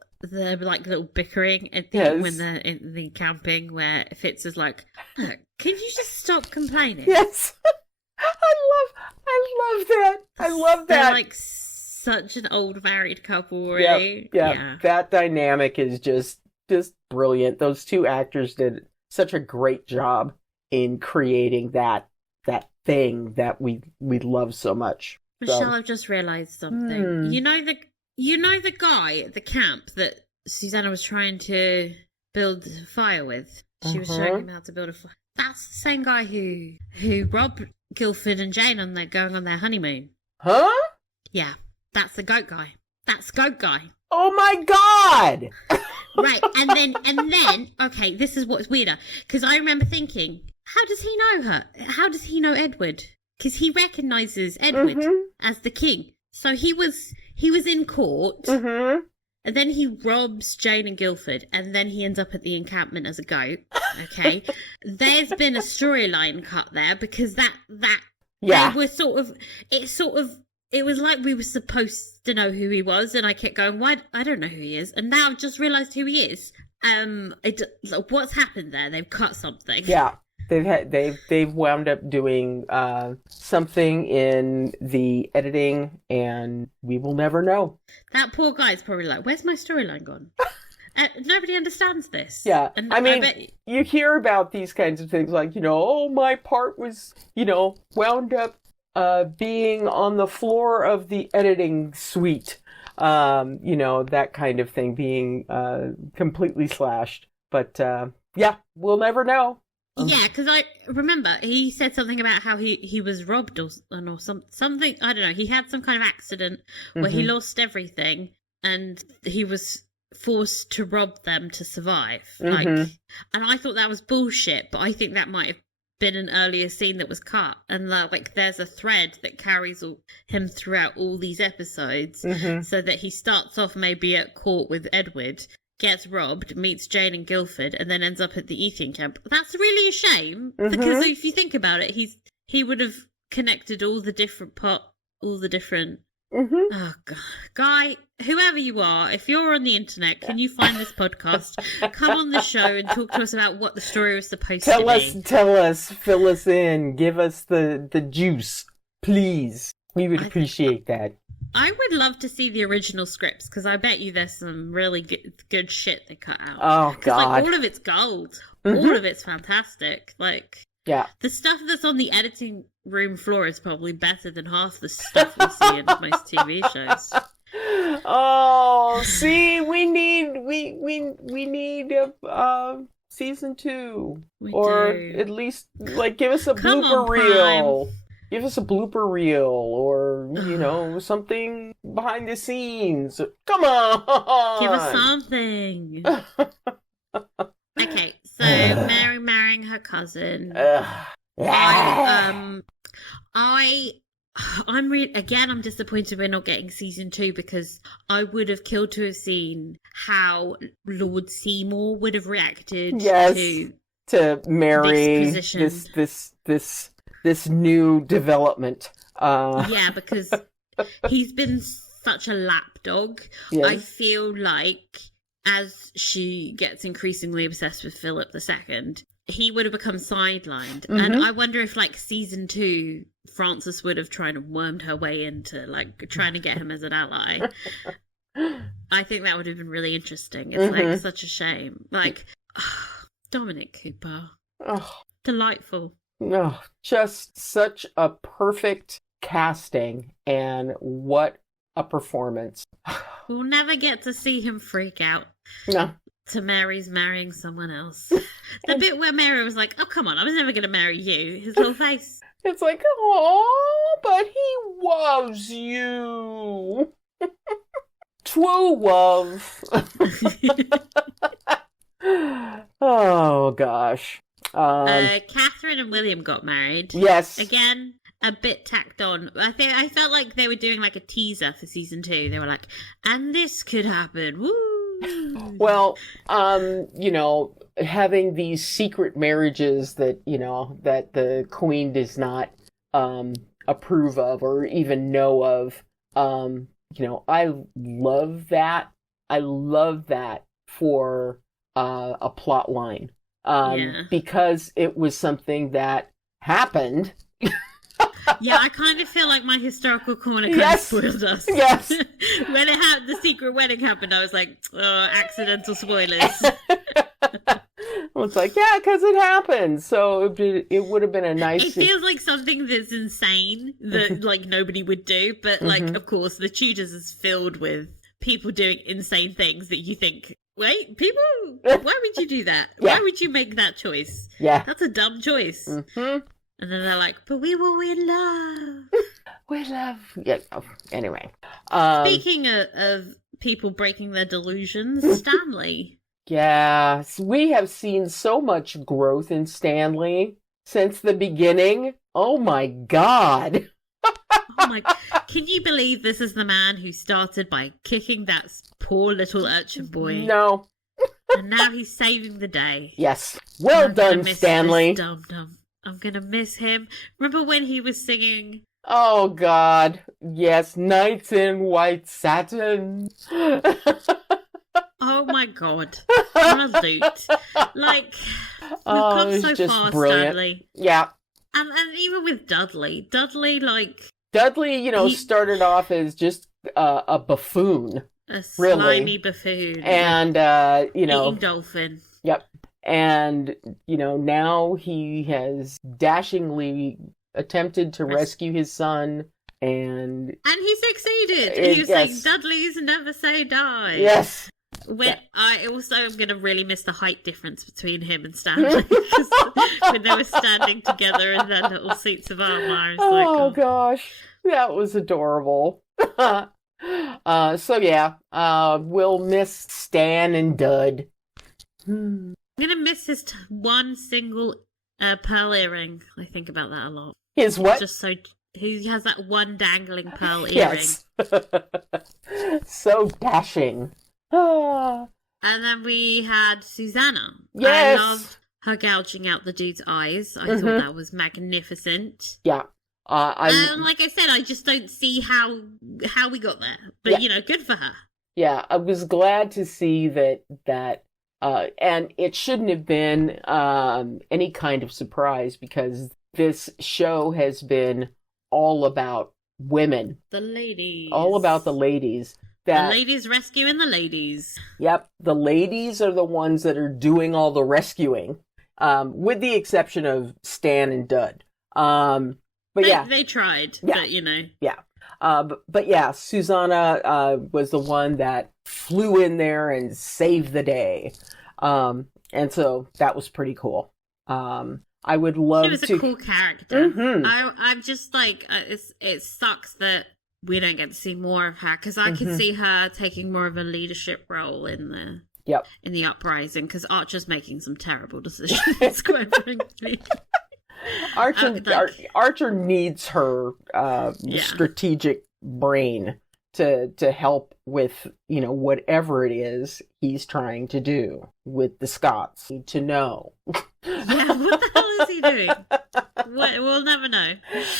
bickering at the when they're in the camping, where Fitz is like, "Look, can you just stop complaining?" Yes, I love that. I love that. They're like such an old married couple, really. Yeah. That dynamic is just brilliant. Those two actors did such a great job in creating that thing that we love so much. Michelle, I've just realised something. You know the guy at the camp that Susanna was trying to build a fire with? She was showing him how to build a fire. That's the same guy who robbed Guilford and Jane on going on their honeymoon. Huh? Yeah, that's the goat guy. That's goat guy. Oh my god! Right, and then, okay, this is what's weirder, because I remember thinking, how does he know her? How does he know Edward? Because he recognises Edward as the king. So he was in court, and then he robs Jane and Guilford, and then he ends up at the encampment as a goat. Okay, there's been a storyline cut there, because they were it was like we were supposed to know who he was, and I kept going, "Why? I don't know who he is," and now I've just realised who he is. What's happened there? They've cut something. Yeah. They've wound up doing something in the editing, and we will never know. That poor guy's probably like, "Where's my storyline gone?" Nobody understands this. Yeah, and I mean, you hear about these kinds of things like, my part was, wound up being on the floor of the editing suite. That kind of thing being completely slashed. But yeah, we'll never know. Yeah, because I remember he said something about how he was robbed or something. I don't know. He had some kind of accident where he lost everything, and he was forced to rob them to survive. And I thought that was bullshit, but I think that might have been an earlier scene that was cut, and there's a thread that carries him throughout all these episodes, so that he starts off maybe at court with Edward, gets robbed, meets Jane and Guilford, and then ends up at the Eating camp. That's really a shame, because if you think about it, he would have connected all the different Oh God, guy, whoever you are, if you're on the internet, can you find this podcast? Come on the show and talk to us about what the story was supposed to be. Tell us, fill us in, give us the juice, please. We would appreciate that. I would love to see the original scripts, because I bet you there's some really good shit they cut out. Oh God, all of it's gold. All of it's fantastic. Yeah. The stuff that's on the editing room floor is probably better than half the stuff we see in most TV shows. Oh, see, we need season 2, at least give us a blooper reel. Give us a blooper reel, or something behind the scenes. Come on, give us something. Okay, so Mary marrying her cousin. I'm disappointed we're not getting season 2, because I would have killed to have seen how Lord Seymour would have reacted to marry this new development. Yeah, because he's been such a lapdog. Yes. I feel like as she gets increasingly obsessed with Philip II, he would have become sidelined. And I wonder if season 2, Frances would have tried to wormed her way into trying to get him as an ally. I think that would have been really interesting. It's like such a shame. Like, Dominic Cooper. Oh, Delightful. no, just such a perfect casting, and what a performance. We'll never get to see him freak out. No. To Mary's marrying someone else. The bit where Mary was like, oh, come on, I was never going to marry you. His little face. It's like, oh, but he loves you. True love. Oh, gosh. Catherine and William got married. Yes. Again, a bit tacked on. I felt like they were doing like a teaser for season 2. They were like, and this could happen. Woo! Well, having these secret marriages that, that the queen does not approve of or even know of, I love that. I love that for a plot line. Because it was something that happened. Yeah, I kind of feel like my historical corner kind of spoiled us. Yes. When the secret wedding happened, I was like, oh, accidental spoilers. Well, it's like, yeah, because it happened. So it would have been a nice... It feels like something that's insane that, like, nobody would do. But, like, of course, the Tudors is filled with people doing insane things that you think... Wait, people? Why would you do that? Yeah. Why would you make that choice? Yeah. That's a dumb choice. Mm-hmm. And then they're like, but we were in love. We love... Yeah, anyway. Speaking of people breaking their delusions, Stanley. Yes, we have seen so much growth in Stanley since the beginning. Oh my God. Oh my... Can you believe this is the man who started by kicking that poor little urchin boy? No. And now he's saving the day. Yes. Well done, Stanley. Dum-dum. I'm gonna miss him. Remember when he was singing? Oh God. Yes, Nights in White Satin. Oh my God. What a loot. Like, we've come so far, brilliant. Stanley. Yeah. And even with Dudley, he started off as just a buffoon. A slimy buffoon. And, eating dolphin. Yep. And, now he has dashingly attempted to rescue his son. And he succeeded. He was like, Dudleys never say die. Yes. I also am going to really miss the height difference between him and Stanley. Because when they were standing together in their little seats of armor, I was like, oh gosh. That was adorable. We'll miss Stan and Dud. I'm going to miss his one single pearl earring. I think about that a lot. His what? Just so he has that one dangling pearl earring. Yes. So dashing. And then we had Susanna. Yes. I loved her gouging out the dude's eyes. I thought that was magnificent. Yeah. And like I said, I just don't see how we got there. But, good for her. Yeah, I was glad to see that and it shouldn't have been any kind of surprise because this show has been all about women. The ladies. All about the ladies. The ladies rescuing the ladies. Yep, the ladies are the ones that are doing all the rescuing, with the exception of Stan and Dud. They tried, yeah. But Yeah. Susanna was the one that flew in there and saved the day. And so that was pretty cool. I would love to... She was a cool character. Mm-hmm. I'm just like, it sucks that we don't get to see more of her, because I could see her taking more of a leadership role in the uprising, because Archer's making some terrible decisions, quite frankly. Archer needs her strategic brain to help with, whatever it is he's trying to do with the Scots. Need to know. Yeah, what the hell is he doing? We'll never know.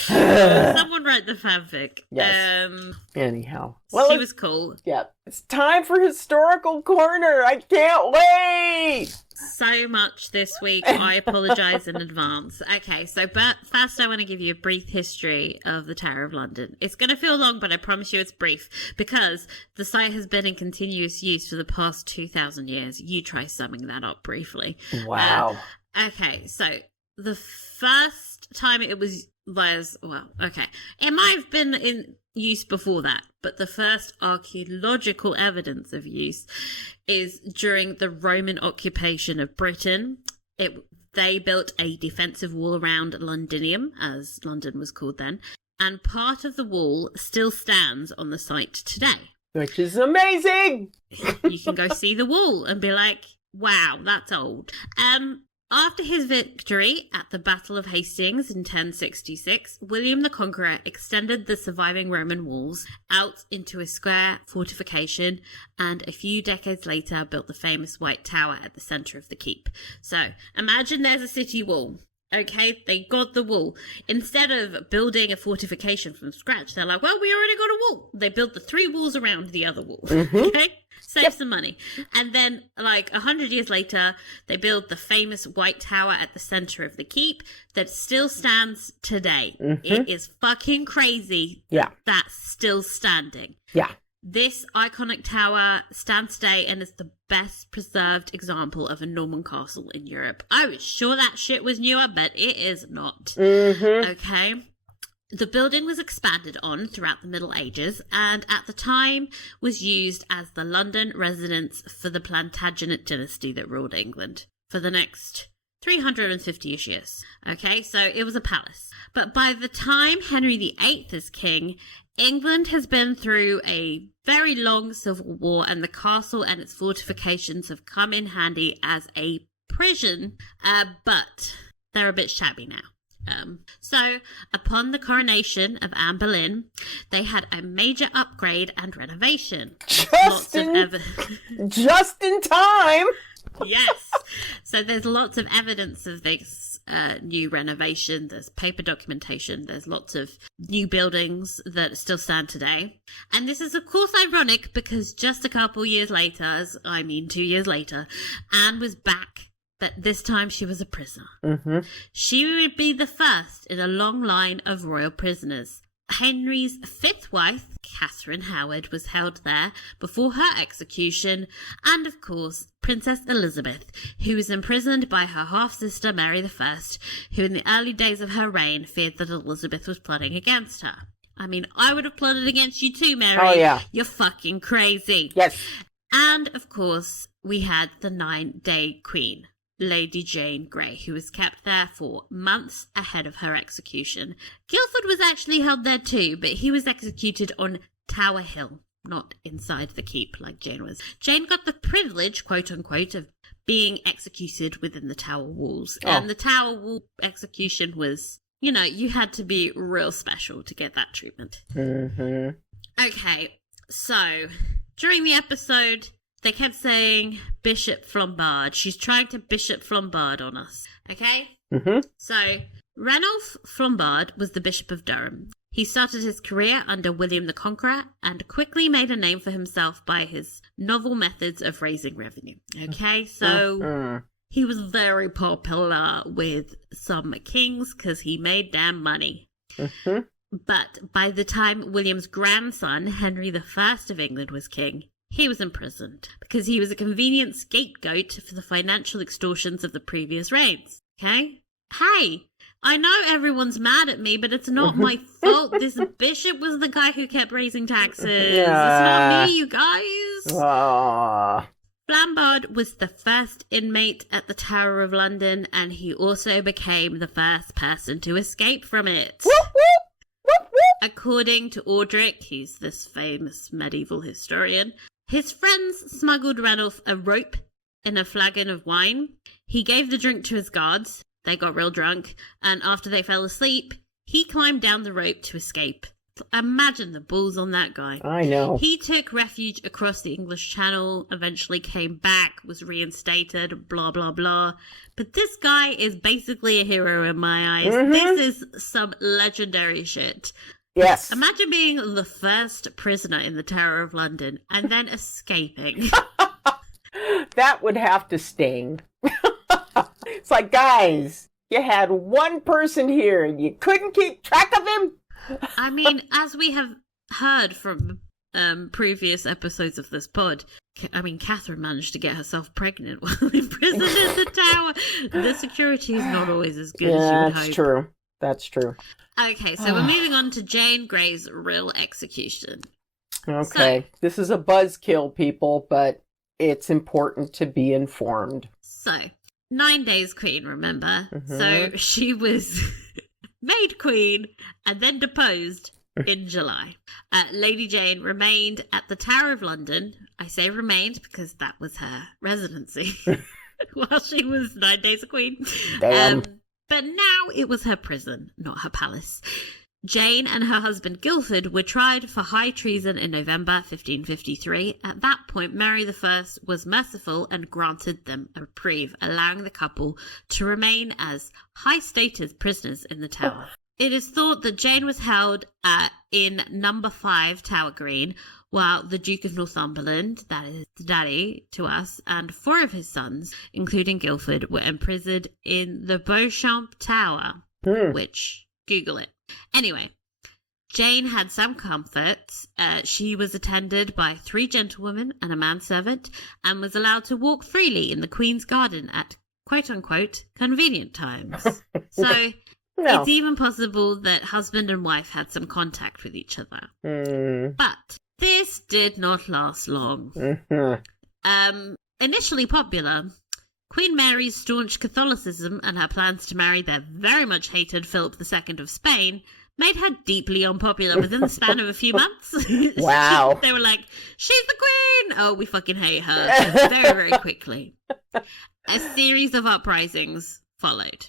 Someone write the fanfic. Yes. Anyhow. She was cool. Yeah. It's time for Historical Corner. I can't wait! so much this week. I apologise in advance. Okay, but first I want to give you a brief history of the Tower of London. It's going to feel long, but I promise you it's brief, because the site has been in continuous use for the past 2,000 years. You try summing that up briefly. Wow. Okay, so the first time it was it might have been in use before that, but the first archaeological evidence of use is during the Roman occupation of Britain. They built a defensive wall around Londinium, as London was called then, and part of the wall still stands on the site today. Which is amazing! You can go see the wall and be like, wow, that's old. After his victory at the Battle of Hastings in 1066, William the Conqueror extended the surviving Roman walls out into a square fortification, and a few decades later built the famous White Tower at the centre of the keep. So, imagine there's a city wall. Okay, they got the wall. Instead of building a fortification from scratch, they're like, well, we already got a wall. They built the 3 walls around the other wall. Mm-hmm. Okay? Save some money. And then, 100 years later, they build the famous White Tower at the centre of the keep that still stands today. Mm-hmm. It is fucking crazy that's still standing. Yeah. This iconic tower stands today and is the best preserved example of a Norman castle in Europe. I was sure that shit was newer, but it is not. Mm-hmm. Okay. The building was expanded on throughout the Middle Ages, and at the time was used as the London residence for the Plantagenet dynasty that ruled England for the next 350-ish years. Okay, so it was a palace. But by the time Henry VIII is king, England has been through a very long civil war, and the castle and its fortifications have come in handy as a prison, but they're a bit shabby now. So, upon the coronation of Anne Boleyn, they had a major upgrade and renovation. Just in time! Yes. So there's lots of evidence of this new renovation. There's paper documentation. There's lots of new buildings that still stand today. And this is, of course, ironic because just a couple years later, 2 years later, Anne was back. But this time she was a prisoner. Mm-hmm. She would be the first in a long line of royal prisoners. Henry's 5th wife, Catherine Howard, was held there before her execution, and of course, Princess Elizabeth, who was imprisoned by her half-sister Mary I, who in the early days of her reign feared that Elizabeth was plotting against her. I mean, I would have plotted against you too, Mary. Oh, yeah. You're fucking crazy. Yes. And, of course, we had the 9-day queen, Lady Jane Grey, who was kept there for months ahead of her execution. Guildford was actually held there too, but he was executed on Tower Hill, not inside the keep like Jane was. Jane got the privilege, quote unquote, of being executed within the tower walls. Oh. And the tower wall execution was, you had to be real special to get that treatment. Mm-hmm. Okay, so during the episode, they kept saying Bishop Flambard. She's trying to Bishop Flambard on us. Okay? Mm-hmm. So, Ranulph Flambard was the Bishop of Durham. He started his career under William the Conqueror and quickly made a name for himself by his novel methods of raising revenue. Okay? So, he was very popular with some kings because he made damn money. Mm-hmm. But by the time William's grandson, Henry I of England, was king, he was imprisoned because he was a convenient scapegoat for the financial extortions of the previous reigns. Okay? Hey, I know everyone's mad at me, but it's not my fault. This bishop was the guy who kept raising taxes. It's not me, you guys. Flambard was the first inmate at the Tower of London, and he also became the first person to escape from it. According to Audric, he's this famous medieval historian, his friends smuggled Ranulph a rope and a flagon of wine. He gave the drink to his guards. They got real drunk, and after they fell asleep, he climbed down the rope to escape. Imagine the balls on that guy. I know. He took refuge across the English Channel, eventually came back, was reinstated, blah, blah, blah. But this guy is basically a hero in my eyes. Mm-hmm. This is some legendary shit. Yes. Imagine being the first prisoner in the Tower of London and then escaping. That would have to sting. It's like, guys, you had one person here and you couldn't keep track of him? I mean, as we have heard from previous episodes of this pod, Catherine managed to get herself pregnant while in prison in the tower. The security is not always as good as you would hope. That's true. That's true. Okay, so we're moving on to Jane Grey's real execution. Okay, this is a buzzkill, people, but it's important to be informed. So, 9 days queen, remember? Mm-hmm. So, she was made queen and then deposed in July. Lady Jane remained at the Tower of London. I say remained because that was her residency while she was 9 days a queen. Damn. But now it was her prison, not her palace. Jane and her husband Guildford were tried for high treason in November 1553. At that point, Mary I was merciful and granted them a reprieve, allowing the couple to remain as high-status prisoners in the Tower. It is thought that Jane was held in number 5 Tower Green, while the Duke of Northumberland, that is daddy to us, and 4 of his sons, including Guildford, were imprisoned in the Beauchamp Tower, which, Google it. Anyway, Jane had some comforts. She was attended by 3 gentlewomen and a manservant, and was allowed to walk freely in the Queen's Garden at quote-unquote convenient times. So... No. It's even possible that husband and wife had some contact with each other. But this did not last long. Initially popular, Queen Mary's staunch Catholicism and her plans to marry their very much hated Philip II of Spain made her deeply unpopular within the span of a few months. Wow. They were like, she's the queen! Oh, we fucking hate her. Very, very quickly. A series of uprisings followed.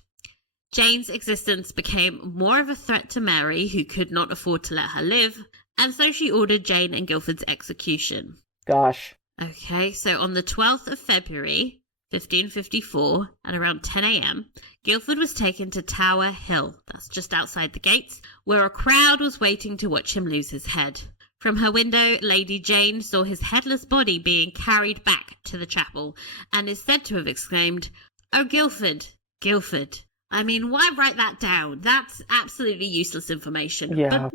Jane's existence became more of a threat to Mary, who could not afford to let her live, and so she ordered Jane and Guildford's execution. Gosh. Okay, so on the 12th of February, 1554, at around 10 a.m., Guildford was taken to Tower Hill, that's just outside the gates, where a crowd was waiting to watch him lose his head. From her window, Lady Jane saw his headless body being carried back to the chapel, and is said to have exclaimed, "Oh, Guildford, Guildford." I mean, why write that down? That's absolutely useless information. Yeah. But,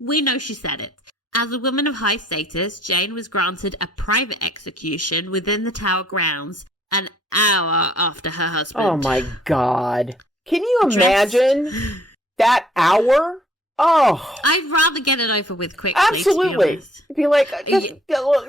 we know she said it. As a woman of high status, Jane was granted a private execution within the Tower grounds an hour after her husband. Oh, my God. Can you imagine that hour? Oh. I'd rather get it over with quickly. Absolutely. Be like,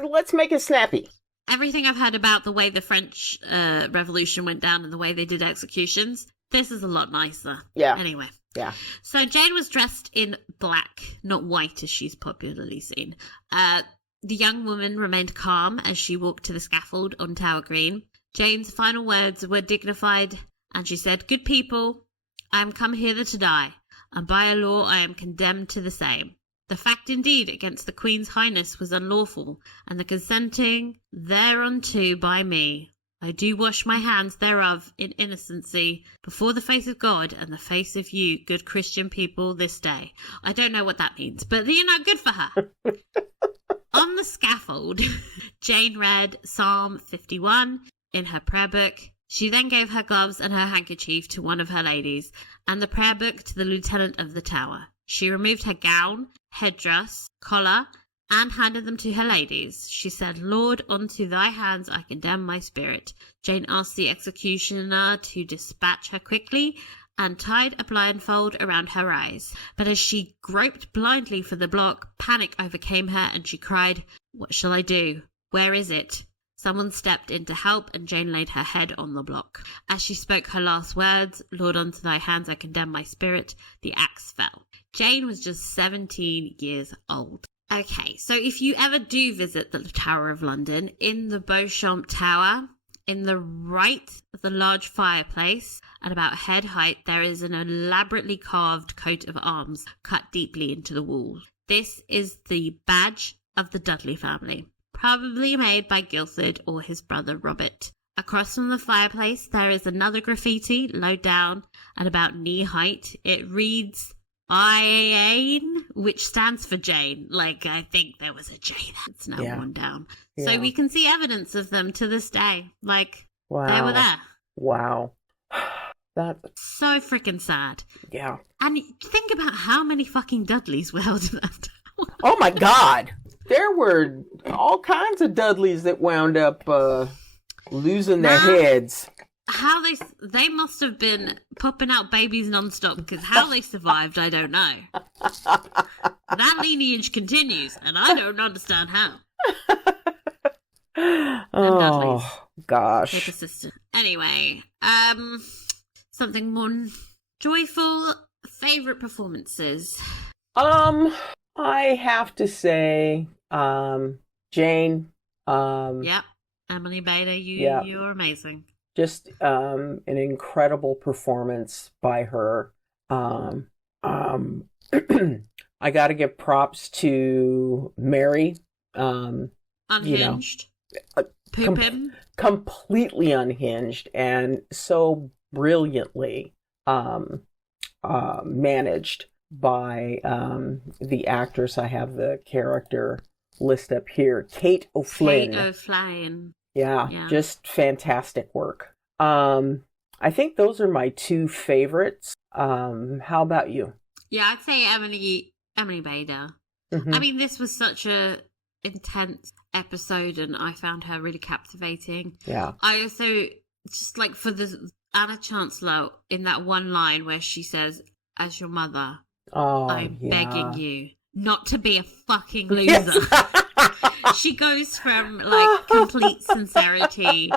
let's make it snappy. Everything I've heard about the way the French Revolution went down and the way they did executions, this is a lot nicer. Yeah. Anyway. Yeah. So Jane was dressed in black, not white as she's popularly seen. The young woman remained calm as she walked to the scaffold on Tower Green. Jane's final words were dignified, and she said, "Good people, I am come hither to die, and by a law I am condemned to the same. The fact indeed against the Queen's Highness was unlawful, and the consenting thereunto by me. I do wash my hands thereof in innocency before the face of God and the face of you, good Christian people, this day." I don't know what that means, but good for her. On the scaffold, Jane read Psalm 51 in her prayer book. She then gave her gloves and her handkerchief to one of her ladies, and the prayer book to the lieutenant of the Tower. She removed her gown, headdress, collar, and handed them to her ladies. She said, "Lord, unto thy hands I condemn my spirit." Jane asked the executioner to dispatch her quickly and tied a blindfold around her eyes. But as she groped blindly for the block, panic overcame her and she cried, "What shall I do? Where is it?" Someone stepped in to help, and Jane laid her head on the block. As she spoke her last words, "Lord, unto thy hands I condemn my spirit," the axe fell. Jane was just 17 years old. Okay, so if you ever do visit the Tower of London, in the Beauchamp Tower, in the right of the large fireplace, at about head height, there is an elaborately carved coat of arms cut deeply into the wall. This is the badge of the Dudley family, probably made by Guildford or his brother Robert. Across from the fireplace, there is another graffiti, low down, at about knee height. It reads, Jane, which stands for Jane. Like, I think there was a Jane. It's now worn down. Yeah. So we can see evidence of them to this day. Like, they were there. Wow. That. So freaking sad. Yeah. And think about how many fucking Dudleys were held in that tower. Oh my God. There were all kinds of Dudleys that wound up losing their heads. How they must have been popping out babies nonstop, because how they survived, I don't know. That lineage continues, and I don't understand how. Oh gosh. They're persistent. Anyway, something more joyful. Favorite performances. I have to say, Jane. Yep. Emily Beda, you're amazing. Just an incredible performance by her. I got to give props to Mary. Unhinged. Completely unhinged and so brilliantly managed by the actress. I have the character list up here. Kate O'Flynn. Kate O'Flynn. Yeah, just fantastic work. I think those are my two favorites. How about you? Yeah, I'd say Emily Beda. Mm-hmm. I mean, this was such a intense episode, and I found her really captivating. Yeah. I also just like for the Anna Chancellor in that one line where she says, "As your mother, I'm begging you not to be a fucking loser." Yes. She goes from like complete sincerity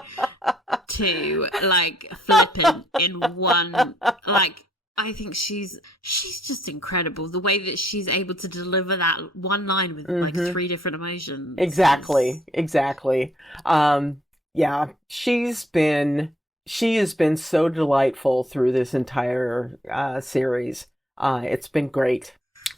to like flippant in one. Like, I think she's just incredible. The way that she's able to deliver that one line with like three different emotions. Exactly. Yeah, she has been so delightful through this entire series. It's been great.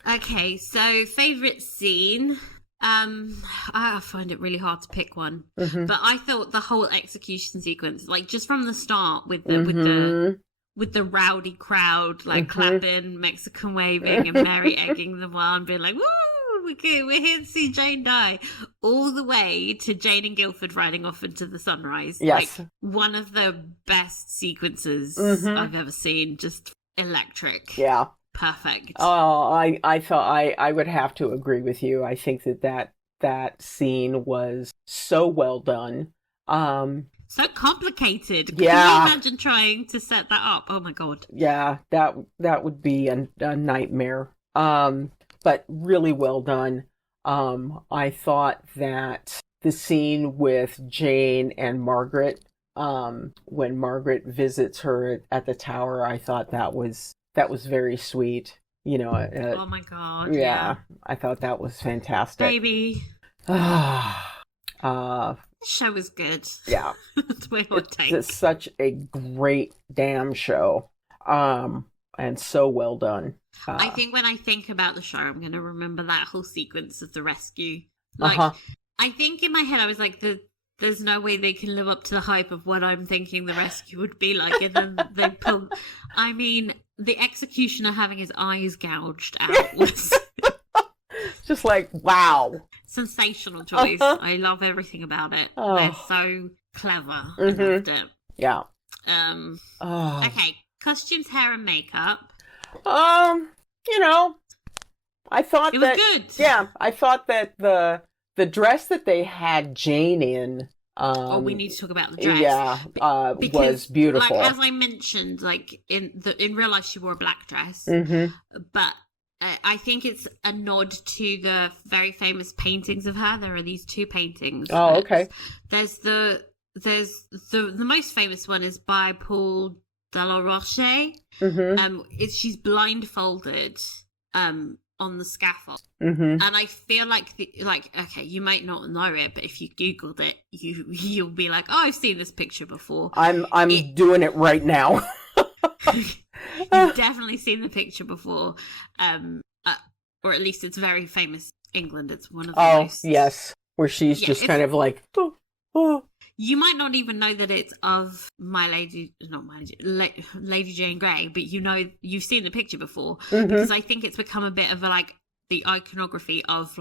Okay, so favorite scene. I find it really hard to pick one, but I thought the whole execution sequence, like just from the start with the rowdy crowd, like clapping, Mexican waving, and Mary egging them on, being like, "Woo, we're here to see Jane die," all the way to Jane and Guildford riding off into the sunrise. Yes, like one of the best sequences I've ever seen. Just electric. Yeah. Perfect. Oh, I thought I would have to agree with you. I think that scene was so well done. So complicated. Yeah. Can you imagine trying to set that up? Oh my God. Yeah, that would be a nightmare. But really well done. I thought that the scene with Jane and Margaret, when Margaret visits her at the tower, I thought that was very sweet. You know. Oh my God. Yeah, I thought that was fantastic. Baby. This show is good. Yeah. That's my hot take. It's such a great damn show. And so well done. I think when I think about the show, I'm going to remember that whole sequence of the rescue. Like, I think in my head, I was like, there's no way they can live up to the hype of what I'm thinking the rescue would be like. And then they pull... I mean, the executioner having his eyes gouged out was... Just like, wow. Sensational choice. I love everything about it. Oh. They're so clever. I loved it. Yeah. Okay. Costumes, hair, and makeup. You know, I thought it was good. Yeah, I thought that the dress that they had Jane in. We need to talk about the dress. Yeah, was beautiful. Like, as I mentioned, like in real life, she wore a black dress, but. I think it's a nod to the very famous paintings of her. There are these two paintings. Oh, okay. There's the most famous one is by Paul Delaroche. She's blindfolded on the scaffold, and I feel like okay, you might not know it, but if you Googled it, you'll be like, oh, I've seen this picture before. I'm doing it right now. You've definitely seen the picture before, or at least it's very famous England. It's one of the most... yes, where she's just kind of like... You might not even know that it's of Lady Jane Grey, but you've seen the picture before, because I think it's become a bit of the iconography of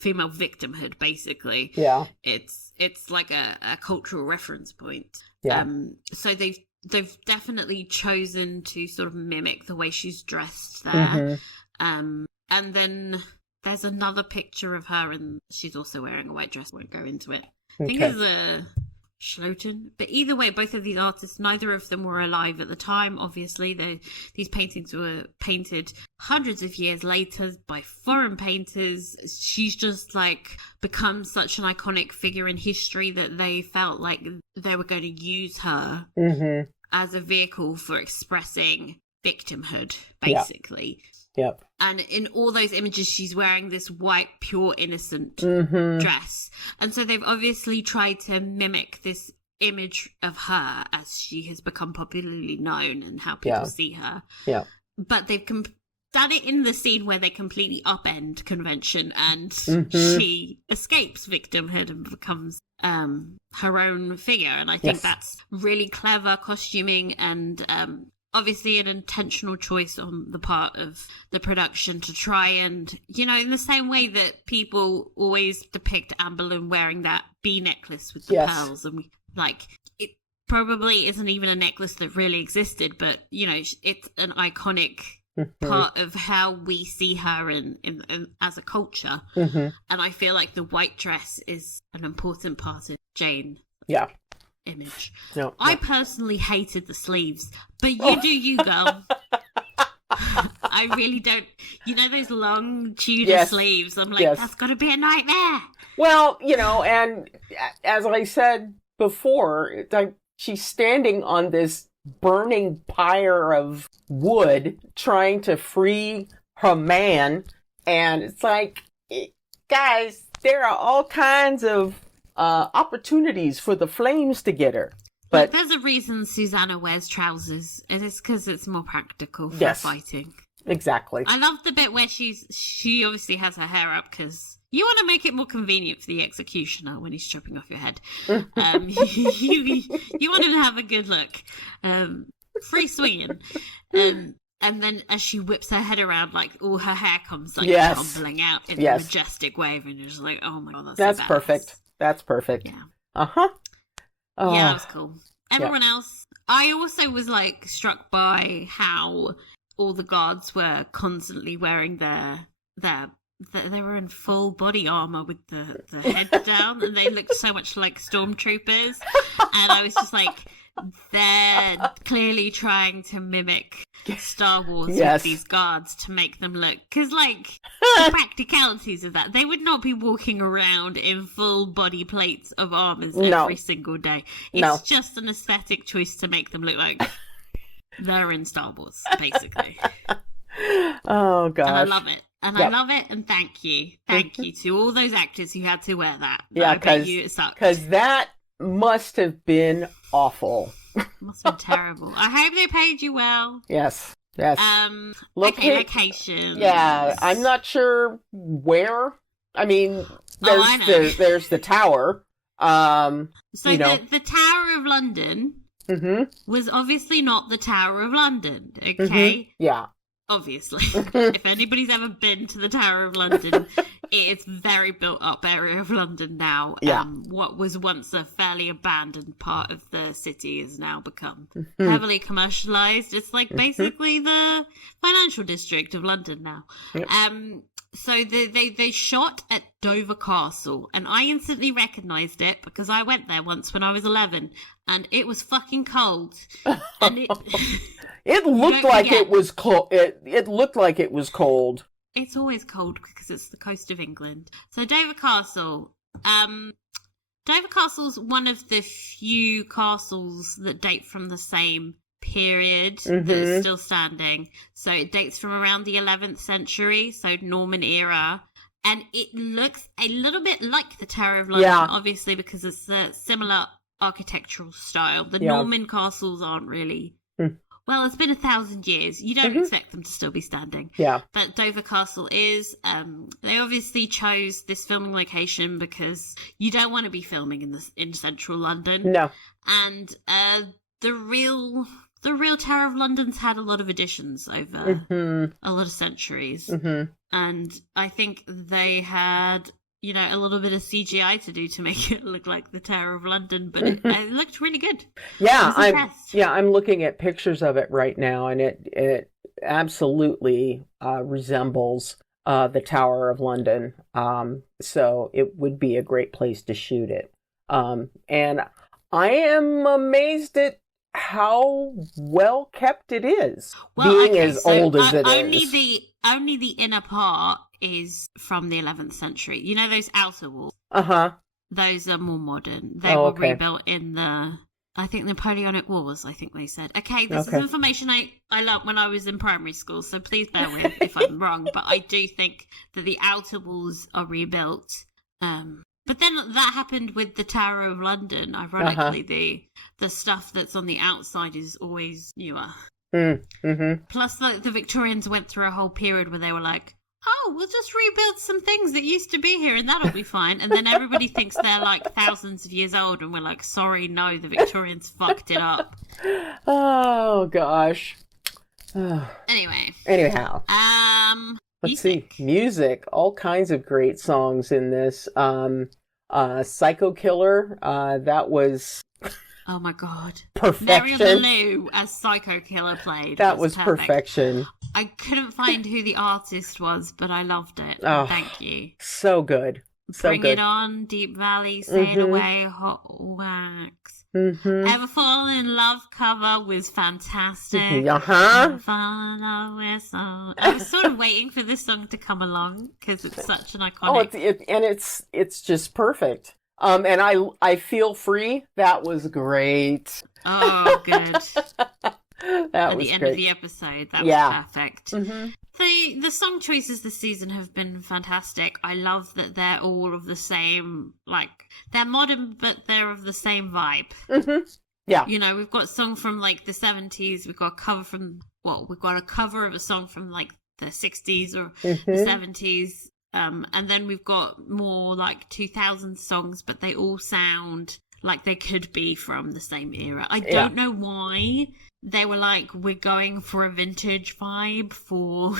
female victimhood, basically. Yeah. It's like a cultural reference point. Yeah. So they've they've definitely chosen to sort of mimic the way she's dressed there. Mm-hmm. And then there's another picture of her, and she's also wearing a white dress. Won't go into it. I think it's a Schloten. But either way, both of these artists, neither of them were alive at the time. Obviously, these paintings were painted hundreds of years later by foreign painters. She's just like become such an iconic figure in history that they felt like they were going to use her as a vehicle for expressing victimhood, basically. Yep. And in all those images, she's wearing this white, pure, innocent dress. And so they've obviously tried to mimic this image of her as she has become popularly known and how people see her. Yeah. But they've done it in the scene where they completely upend convention and she escapes victimhood and becomes her own figure. And I think that's really clever costuming and obviously an intentional choice on the part of the production to try and, you know, in the same way that people always depict Anne Boleyn wearing that bee necklace with the pearls, and it probably isn't even a necklace that really existed, but, you know, it's an iconic part of how we see her in as a culture. And I feel like the white dress is an important part of Jane. Yeah. Image. No. I personally hated the sleeves, but you do you, girl. I really don't. You know those long Tudor sleeves? I'm like, that's got to be a nightmare. Well, you know, and as I said before, it's like she's standing on this burning pyre of wood trying to free her man, and it's like, guys, there are all kinds of opportunities for the flames to get her. But there's a reason Susanna wears trousers, and it's because it's more practical for fighting. Exactly. I love the bit where she obviously has her hair up because you want to make it more convenient for the executioner when he's chopping off your head. You want him to have a good look, free swinging. And then as she whips her head around, like, all her hair comes like tumbling out in a majestic wave, and you're just like, oh my god, that's so perfect. That's perfect. Yeah. Uh-huh. Yeah, that was cool. Everyone else, I also was like struck by how all the guards were constantly wearing they were in full body armor with the head down, and they looked so much like stormtroopers. And I was just like, they're clearly trying to mimic Star Wars with these guards to make them look, because like the practicalities of that, they would not be walking around in full body plates of armors every single day. It's just an aesthetic choice to make them look like they're in Star Wars, basically. Oh gosh. And I love it. And I love it, and thank you to all those actors who had to wear that. Yeah, I bet you it sucked. Because that must have been awful. Must have been terrible. I hope they paid you well. Yes. Locations. Yeah, I'm not sure where. I mean, there's the tower. So the Tower of London was obviously not the Tower of London, okay? Yeah. Obviously. If anybody's ever been to the Tower of London, it's a very built up area of London now. Yeah. What was once a fairly abandoned part of the city has now become heavily commercialised. It's like basically the financial district of London now. Yep. So they shot at Dover Castle, and I instantly recognised it because I went there once when I was 11, and it was fucking cold. And it looked like it was cold. It looked like it was cold. It's always cold because it's the coast of England. So Dover Castle. Dover Castle's one of the few castles that date from the same period that's still standing. So it dates from around the 11th century, so Norman era. And it looks a little bit like the Tower of London, obviously, because it's a similar architectural style. The Norman castles aren't really... Well, it's been 1,000 years. You don't expect them to still be standing. Yeah. But Dover Castle is. They obviously chose this filming location because you don't want to be filming in central London. No. And the real Tower of London's had a lot of additions over a lot of centuries. And I think they had, a little bit of CGI to do to make it look like the Tower of London, but it looked really good. Yeah, I'm looking at pictures of it right now, and it absolutely resembles the Tower of London. So it would be a great place to shoot it. And I am amazed at how well kept it is, being as old as it is. Only the inner part is from the 11th century. You know those outer walls? Uh-huh. Those are more modern. They were rebuilt in the, I think, Napoleonic Wars, I think they said. Okay, this is information I learnt when I was in primary school, so please bear with if I'm wrong, but I do think that the outer walls are rebuilt. But then that happened with the Tower of London. Ironically, the stuff that's on the outside is always newer. Mm-hmm. Plus, the Victorians went through a whole period where they were like, oh, we'll just rebuild some things that used to be here and that'll be fine. And then everybody thinks they're like thousands of years old and we're like, sorry, no, the Victorians fucked it up. Oh, gosh. Anyhow. Let's see. Music. All kinds of great songs in this. Psycho Killer. That was... Oh my god. Perfection. Marion Lou as Psycho Killer played. That was perfection. I couldn't find who the artist was, but I loved it. Oh, thank you. So good. Bring It On, Deep Valley, Sail Away, Hot Wax. Ever Fall in Love cover was fantastic. Uh-huh. Fall in Love with so... I was sort of waiting for this song to come along because it's such an iconic... Oh, it's just perfect. And I Feel Free. That was great. Oh, good. At the end of the episode, that was perfect. The song choices this season have been fantastic. I love that they're all of the same, like, they're modern, but they're of the same vibe. Yeah. We've got a song from, like, the 70s. We've got a cover of a song from, like, the 60s or the 70s. And then we've got more, like, 2000 songs, but they all sound like they could be from the same era. I don't know why they were like, we're going for a vintage vibe for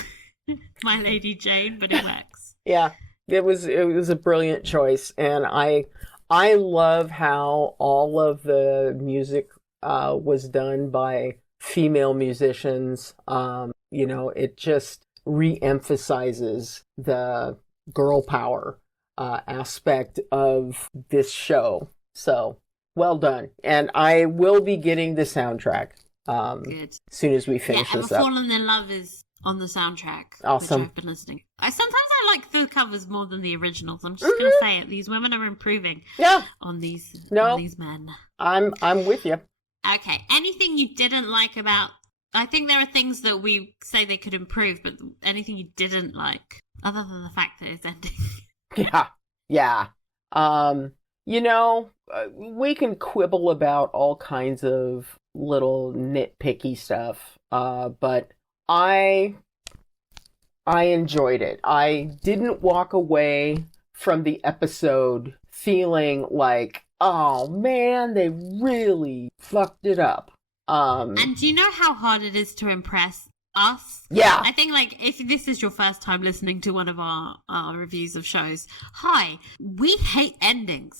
My Lady Jane, but it works. Yeah, it was a brilliant choice, and I love how all of the music was done by female musicians. It just re-emphasizes the girl power aspect of this show. So, well done. And I will be getting the soundtrack as soon as we finish this up. Fallen in Love is on the soundtrack, awesome. which I've been listening. Sometimes I like the covers more than the originals. I'm just going to say it. These women are improving on these men. I'm with you. Okay. Anything you didn't like about... I think there are things that we say they could improve, but anything you didn't like, other than the fact that it's ending? Yeah. We can quibble about all kinds of little nitpicky stuff, but I enjoyed it. I didn't walk away from the episode feeling like, oh man, they really fucked it up. And do you know how hard it is to impress us? Yeah. I think, like, if this is your first time listening to one of our reviews of shows, hi, we hate endings.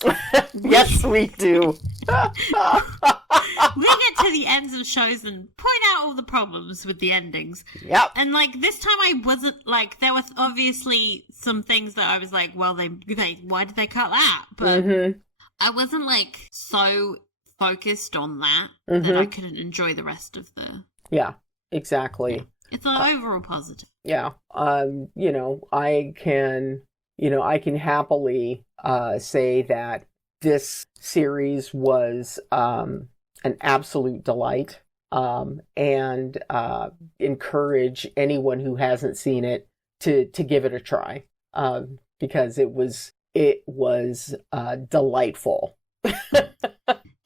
Yes, we do. We get to the ends of shows and point out all the problems with the endings. Yep. And, like, this time I wasn't, like, there was obviously some things that I was like, well, they why did they cut that? But I wasn't, like, so focused on that that I couldn't enjoy the rest of the... Yeah, exactly. It's an overall positive. Yeah. I can happily say that this series was an absolute delight, and encourage anyone who hasn't seen it to give it a try, because it was delightful.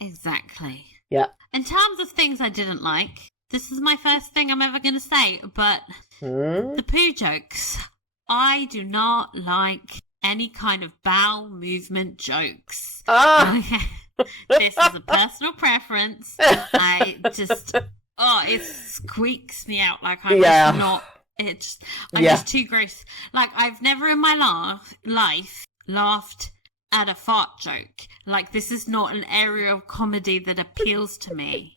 Exactly. Yeah. In terms of things I didn't like, this is my first thing I'm ever going to say, but the poo jokes. I do not like any kind of bowel movement jokes. This is a personal preference. I just, it squeaks me out. Like, I'm just not, I'm just too gross. Like, I've never in my life laughed at a fart joke. Like, this is not an area of comedy that appeals to me.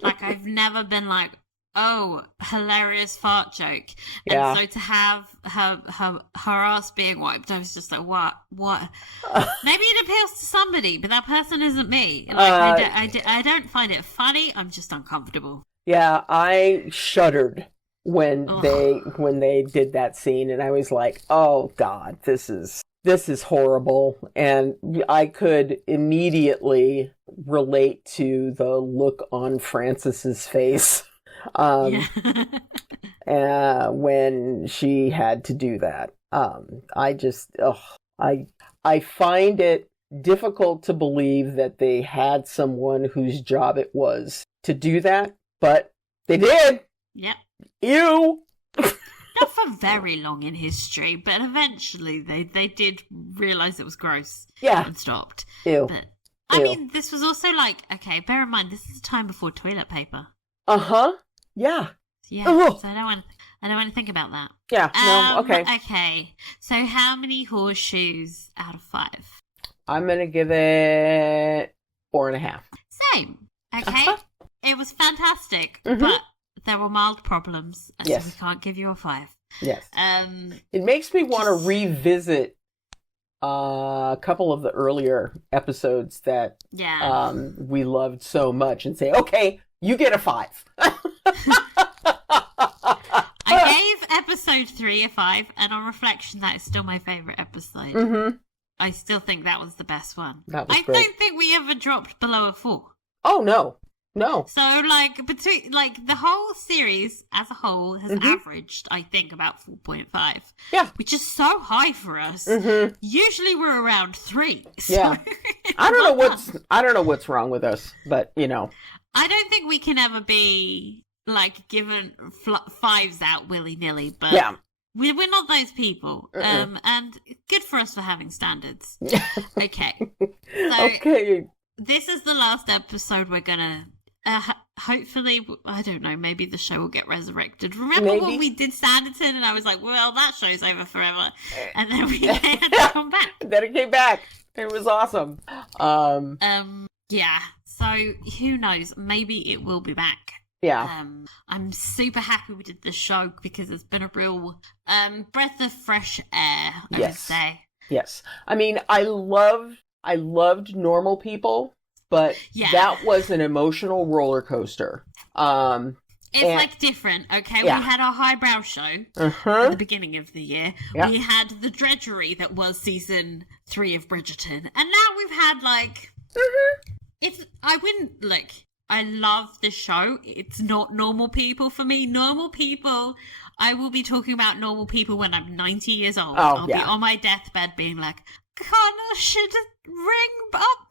Like, I've never been like, oh, hilarious fart joke. Yeah. And so to have her ass being wiped, I was just like, what? Maybe it appeals to somebody, but that person isn't me. Like, I don't find it funny. I'm just uncomfortable. Yeah, I shuddered when they did that scene, and I was like, oh God, this is horrible. And I could immediately relate to the look on Frances's face. When she had to do that. I find it difficult to believe that they had someone whose job it was to do that, but they did. Yep. Ew. Not for very long in history, but eventually they did realise it was gross. Yeah. And stopped. Ew. But I mean, this was also like, okay, bear in mind, this is a time before toilet paper. Uh-huh. Yeah. Yeah. Ugh. So I don't want to think about that. Yeah. No. Okay. Okay. So how many horseshoes out of 5? I'm gonna give it 4.5. Same. Okay. It was fantastic, Mm-hmm. but there were mild problems, and Yes. so we can't give you a 5. Yes. It makes me want to revisit a couple of the earlier episodes that we loved so much and say, okay, you get a 5. I gave episode 3 a 5, and on reflection, that is still my favourite episode. Mm-hmm. I still think that was the best one. That was I great. don't think we ever dropped below a 4. Oh, no. So, like, between the whole series as a whole has averaged, I think, about 4.5. Yeah. Which is so high for us. Mm-hmm. Usually we're around 3. So Yeah. I don't know what's wrong with us, but, you know. I don't think we can ever be, like, given 5s out willy-nilly, but yeah. we're not those people. And good for us for having standards. Okay. So, okay. This is the last episode we're gonna... hopefully, I don't know, maybe the show will get resurrected. Remember when we did Sanditon and I was like, well, that show's over forever. And then we had to come back. Then it came back. It was awesome. Yeah. So, who knows? Maybe it will be back. Yeah. I'm super happy we did this show because it's been a real breath of fresh air, I would say. Yes. I mean, I loved Normal People, but that was an emotional roller coaster. It's like different, okay? Yeah. We had our highbrow show at the begining of the year. Yeah. We had the drudgery that was season 3 of Bridgerton. And now we've had like... I love the show. It's not Normal People for me. Normal People, I will be talking about Normal People when I'm 90 years old. I'll be on my deathbed being like, Connor should ring up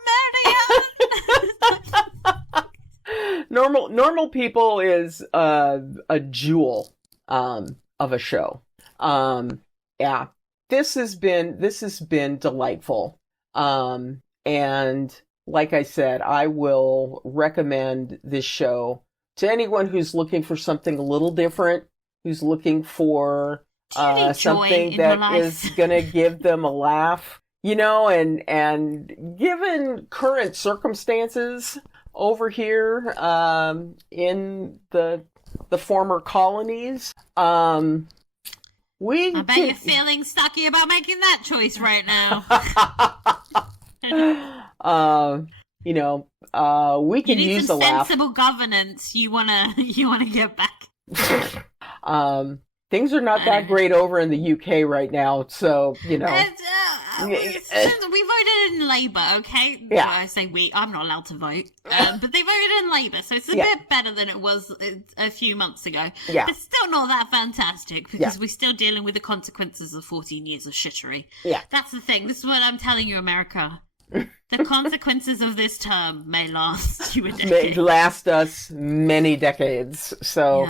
Marianne. Normal People is a jewel of a show. Yeah, this has been delightful. And like I said, I will recommend this show to anyone who's looking for something a little different, who's looking for something that is going to give them a laugh, you know, and given current circumstances over here in the former colonies, I bet you're feeling sucky about making that choice right now. You know, we can use a laugh. You need some sensible governance. You wanna get back. Things are not that great over in the UK right now, so you know. We voted in Labour, okay? Yeah. I say we. I'm not allowed to vote, but they voted in Labour, so it's a bit better than it was a few months ago. Yeah. It's still not that fantastic because we're still dealing with the consequences of 14 years of shittery. Yeah. That's the thing. This is what I'm telling you, America. The consequences of this term may last you a decade. May last us many decades. So,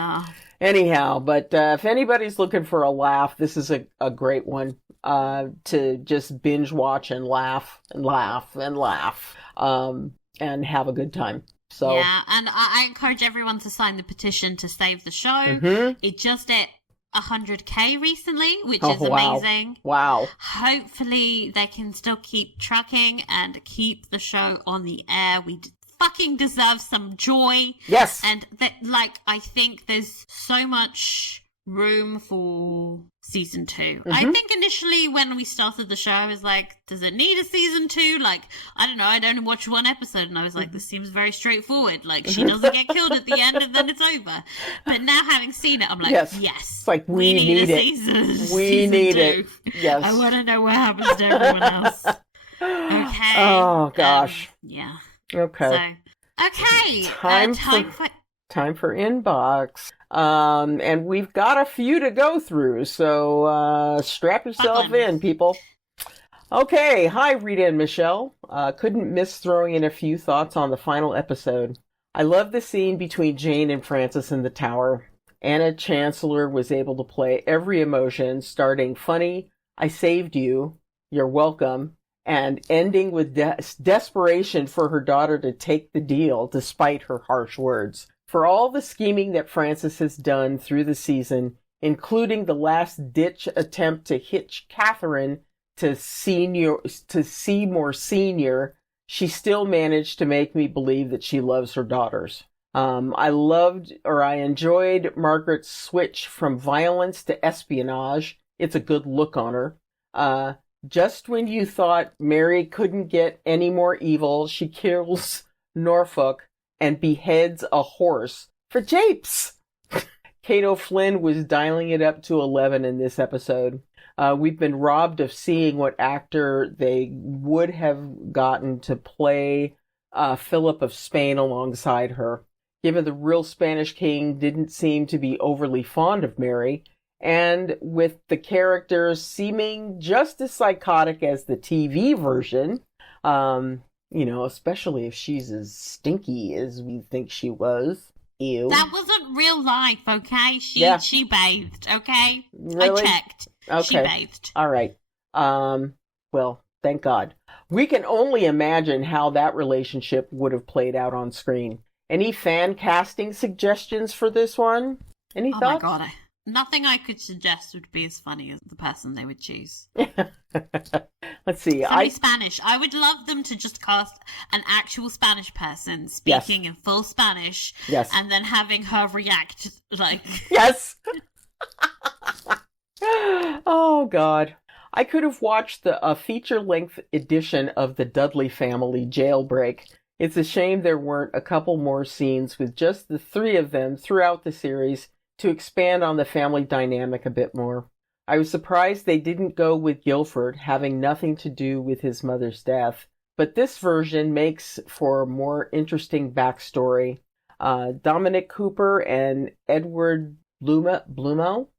anyhow, but if anybody's looking for a laugh, this is a great one to just binge watch and laugh and laugh and laugh and have a good time. So yeah, and I encourage everyone to sign the petition to save the show. It just 100K recently, which Oh, is wow. amazing. Wow. Hopefully they can still keep trucking and keep the show on the air. We fucking deserve some joy. Yes. And I think there's so much room for season 2. I think initially when we started the show, I was like, does it need a season 2? Like, I don't know, I'd only watched one episode and I was like, this seems very straightforward. Like, she doesn't get killed at the end and then it's over. But now having seen it, I'm like, yes. It's like, we need a it. Season, we season need 2. it. Yes. I want to know what happens to everyone else. Okay. Oh, gosh. Yeah. Okay. So, okay. Time for inbox. And we've got a few to go through, so strap yourself in, people. Okay, hi Rita and Michelle. Couldn't miss throwing in a few thoughts on the final episode. I love the scene between Jane and Francis in the tower. Anna Chancellor was able to play every emotion, starting funny, I saved you, you're welcome, and ending with desperation for her daughter to take the deal despite her harsh words. For all the scheming that Francis has done through the season, including the last-ditch attempt to hitch Catherine to Seymour Sr., she still managed to make me believe that she loves her daughters. I enjoyed Margaret's switch from violence to espionage. It's a good look on her. Just when you thought Mary couldn't get any more evil, she kills Norfolk and beheads a horse for japes. Cato Flynn was dialing it up to 11 in this episode. We've been robbed of seeing what actor they would have gotten to play Philip of Spain alongside her, given the real Spanish king didn't seem to be overly fond of Mary, and with the characters seeming just as psychotic as the TV version, especially if she's as stinky as we think she was. Ew. That wasn't real life, okay? She bathed, okay? Really? I checked. Okay. She bathed. All right. Well, thank God. We can only imagine how that relationship would have played out on screen. Any fan casting suggestions for this one? Any thoughts? Oh my God. Nothing I could suggest would be as funny as the person they would choose. Let's see. Spanish. I would love them to just cast an actual Spanish person speaking in full Spanish. Yes. And then having her react like... Yes! Oh, God. I could have watched a feature-length edition of the Dudley Family Jailbreak. It's a shame there weren't a couple more scenes with just the three of them throughout the series to expand on the family dynamic a bit more. I was surprised they didn't go with Guilford having nothing to do with his mother's death, but this version makes for a more interesting backstory. Dominic Cooper and Edward Blumel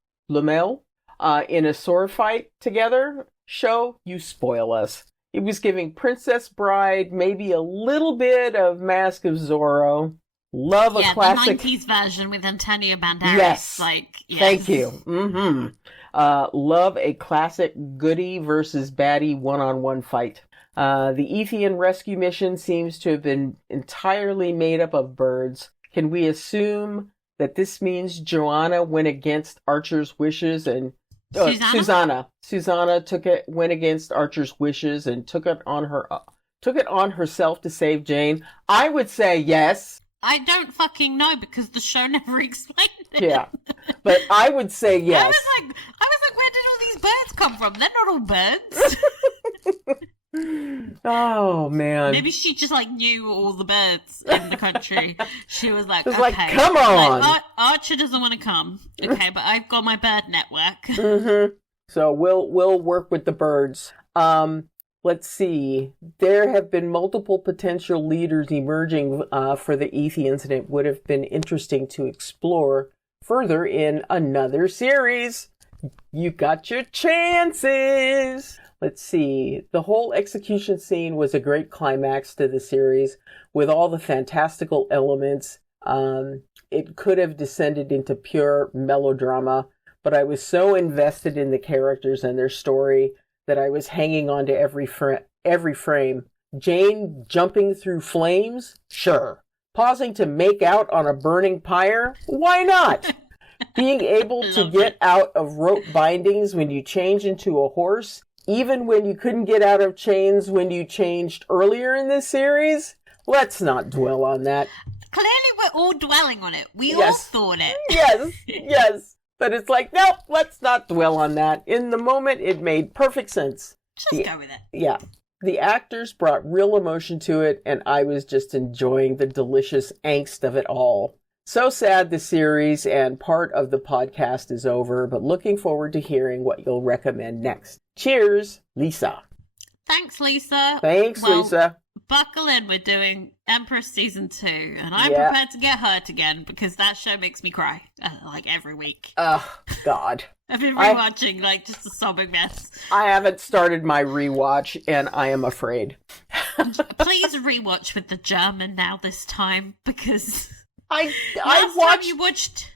in a sword fight together. Show, you spoil us. It was giving Princess Bride maybe a little bit of Mask of Zorro. Love a classic... the 90s version with Antonio Banderas. Yes. Yes. Thank you. Love a classic goody versus baddie one-on-one fight. The Ethian rescue mission seems to have been entirely made up of birds. Can we assume that this means Joanna went against Archer's wishes and... Susanna went against Archer's wishes and took it on herself to save Jane? I would say yes. I don't fucking know because the show never explained it. Yeah, but I would say yes. I was like, where did all these birds come from? They're not all birds. Oh man. Maybe she just knew all the birds in the country. She was like, okay, come on. Archer doesn't want to come. Okay, but I've got my bird network. Mm-hmm. So we'll work with the birds. Let's see. There have been multiple potential leaders emerging for the Ethians, and it would have been interesting to explore further in another series. You got your chances. Let's see. The whole execution scene was a great climax to the series with all the fantastical elements. It could have descended into pure melodrama, but I was so invested in the characters and their story that I was hanging on to every frame. Jane jumping through flames? Sure. Pausing to make out on a burning pyre? Why not? Being able to get out of rope bindings when you change into a horse, even when you couldn't get out of chains when you changed earlier in this series, let's not dwell on that. Clearly we're all dwelling on it. We all thought it. Yes. But it's like, nope, let's not dwell on that. In the moment, it made perfect sense. Just go with it. Yeah. The actors brought real emotion to it, and I was just enjoying the delicious angst of it all. So sad the series and part of the podcast is over, but looking forward to hearing what you'll recommend next. Cheers, Lisa. Thanks, Lisa. Lisa. Buckle in, we're doing Empress Season 2, and I'm prepared to get hurt again, because that show makes me cry, like, every week. Oh, God. I've been rewatching, just a sobbing mess. I haven't started my rewatch, and I am afraid. Please rewatch with the German now this time, because I watched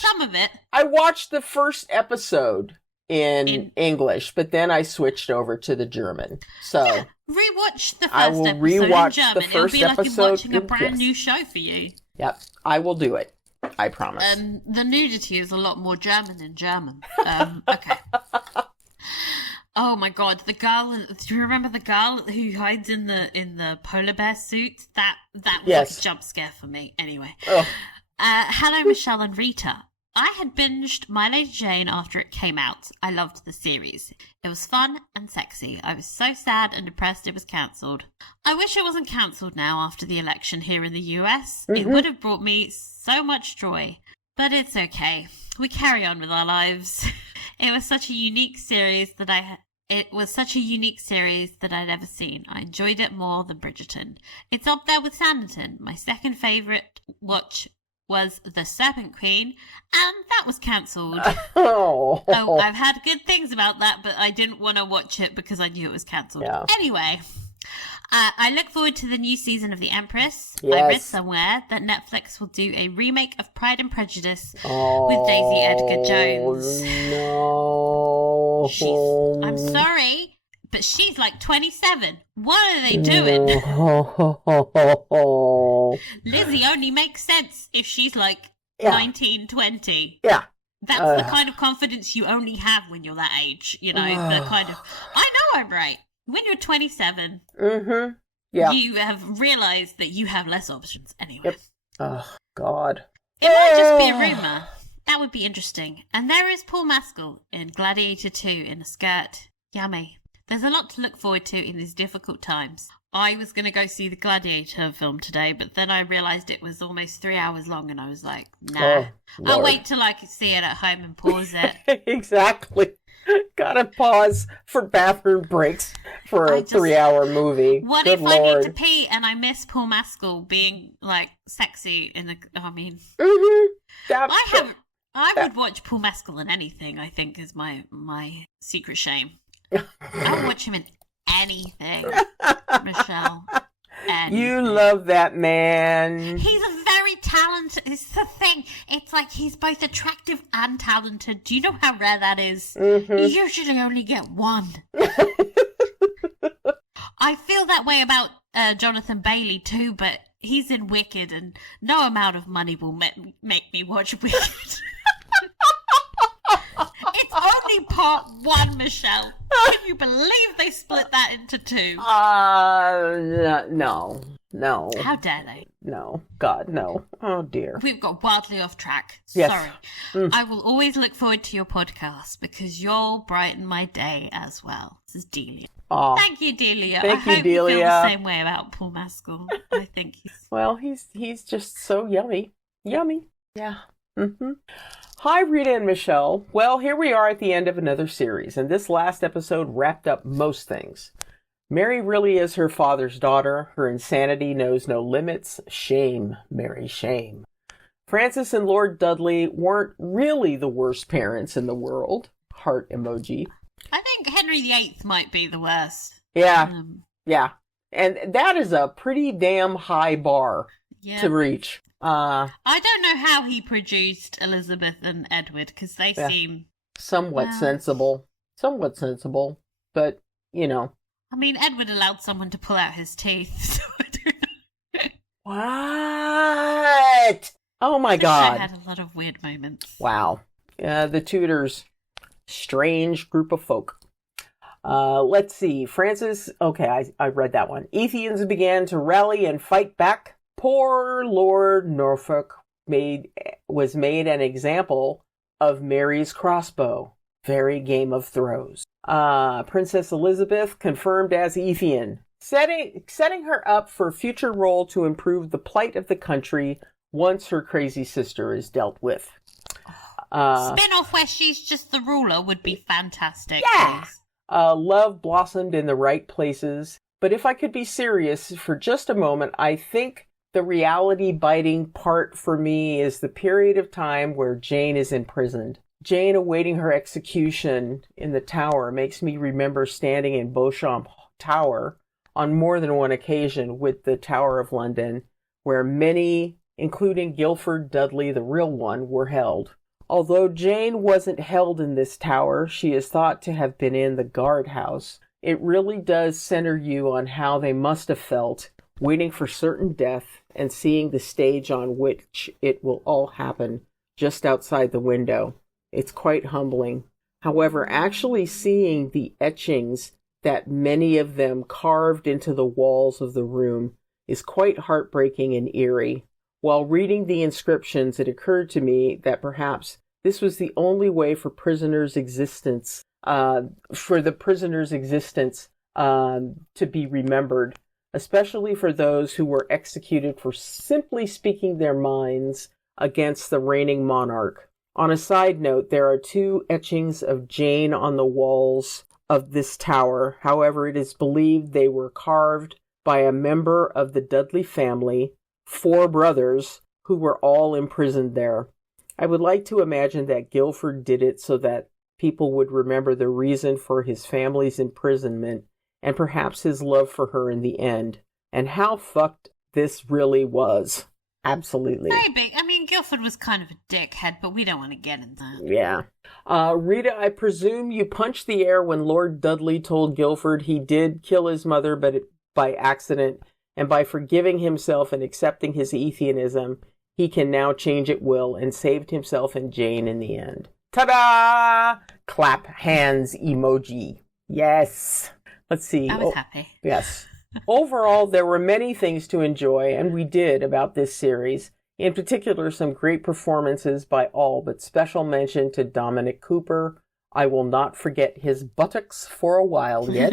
some of it. I watched the first episode in English, but then I switched over to the German. So rewatch the first I will episode rewatch in German. the first It'll be like episode. you're watching a brand new show for you. Yep, I will do it. I promise. The nudity is a lot more German than German. Okay. Oh my God, the girl! Do you remember the girl who hides in the polar bear suit? That was like a jump scare for me. Anyway, hello, Michelle and Rita. I had binged My Lady Jane after it came out. I loved the series. It was fun and sexy. I was so sad and depressed it was cancelled. I wish it wasn't cancelled now after the election here in the US. It would have brought me so much joy. But it's okay. We carry on with our lives. It was such a unique series that I'd ever seen. I enjoyed it more than Bridgerton. It's up there with Sanditon. My second favourite watch was The Serpent Queen, and that was cancelled. Oh, I've heard good things about that, but I didn't want to watch it because I knew it was cancelled. Yeah. Anyway, I look forward to the new season of The Empress. Yes. I read somewhere that Netflix will do a remake of Pride and Prejudice with Daisy Edgar Jones. No. I'm sorry, but she's like 27. What are they doing? Lizzie only makes sense if she's like 19, 20. Yeah. That's the kind of confidence you only have when you're that age. You know, the kind of, I know I'm right. When you're 27, you have realized that you have less options anyway. Yep. Oh, God. It might just be a rumor. That would be interesting. And there is Paul Mescal in Gladiator 2 in a skirt. Yummy. There's a lot to look forward to in these difficult times. I was going to go see the Gladiator film today, but then I realised it was almost 3 hours long, and I was like, nah. I'll wait till I can see it at home and pause it. Exactly. Gotta pause for bathroom breaks for a 3-hour movie. What Good if Lord. I need to pee and I miss Paul Mescal being, like, sexy in the... I mean... I would watch Paul Mescal in anything, I think, is my secret shame. I would watch him in anything, Michelle. Anything. You love that man. He's a very talented... It's the thing. It's like he's both attractive and talented. Do you know how rare that is? You usually only get one. I feel that way about Jonathan Bailey too, but he's in Wicked, and no amount of money will make me watch Wicked. It's only part 1, Michelle. Can you believe they split that into 2? No. How dare they? No. God, no. Oh, dear. We've got wildly off track. Yes. Sorry. I will always look forward to your podcast because you'll brighten my day as well. This is Delia. Aw. Thank you, Delia. Thank you, hope Delia. You feel the same way about Paul Mescal. I think he's... Well, he's just so yummy. Yummy. Yeah. Hi, Rita and Michelle. Well, here we are at the end of another series, and this last episode wrapped up most things. Mary really is her father's daughter. Her insanity knows no limits. Shame, Mary, shame. Francis and Lord Dudley weren't really the worst parents in the world. Heart emoji. I think Henry VIII might be the worst. Yeah, yeah. And that is a pretty damn high bar to reach. I don't know how he produced Elizabeth and Edward, because they seem... Somewhat sensible, but, you know. I mean, Edward allowed someone to pull out his teeth, so I don't know. What? Oh my The God. show had a lot of weird moments. Wow. The Tudors, strange group of folk. Let's see. Francis, okay, I read that one. Ethians began to rally and fight back. Poor Lord Norfolk was made an example of Mary's crossbow. Very Game of Thrones. Princess Elizabeth confirmed as Ethian, setting her up for future role to improve the plight of the country once her crazy sister is dealt with. Spin-off where she's just the ruler would be fantastic. Yeah. Please. Love blossomed in the right places. But if I could be serious for just a moment, I think the reality-biting part for me is the period of time where Jane is imprisoned. Jane awaiting her execution in the Tower makes me remember standing in Beauchamp Tower on more than one occasion with the Tower of London, where many, including Guilford Dudley, the real one, were held. Although Jane wasn't held in this tower, she is thought to have been in the guardhouse. It really does center you on how they must have felt, waiting for certain death and seeing the stage on which it will all happen just outside the window. It's quite humbling. However, actually seeing the etchings that many of them carved into the walls of the room is quite heartbreaking and eerie. While reading the inscriptions, it occurred to me that perhaps this was the only way for the prisoner's existence to be remembered, especially for those who were executed for simply speaking their minds against the reigning monarch. On a side note, there are 2 etchings of Jane on the walls of this tower. However, it is believed they were carved by a member of the Dudley family, 4 brothers, who were all imprisoned there. I would like to imagine that Guilford did it so that people would remember the reason for his family's imprisonment and perhaps his love for her in the end, and how fucked this really was. Absolutely. Very big. I mean, Guilford was kind of a dickhead, but we don't want to get in that. Yeah. Rita, I presume you punched the air when Lord Dudley told Guilford he did kill his mother, but by accident, and by forgiving himself and accepting his Ethianism, he can now change at will and saved himself and Jane in the end. Ta-da! Clap hands emoji. Yes. Let's see. I was happy. Yes. Overall, there were many things to enjoy, and we did, about this series. In particular, some great performances by all, but special mention to Dominic Cooper. I will not forget his buttocks for a while yet.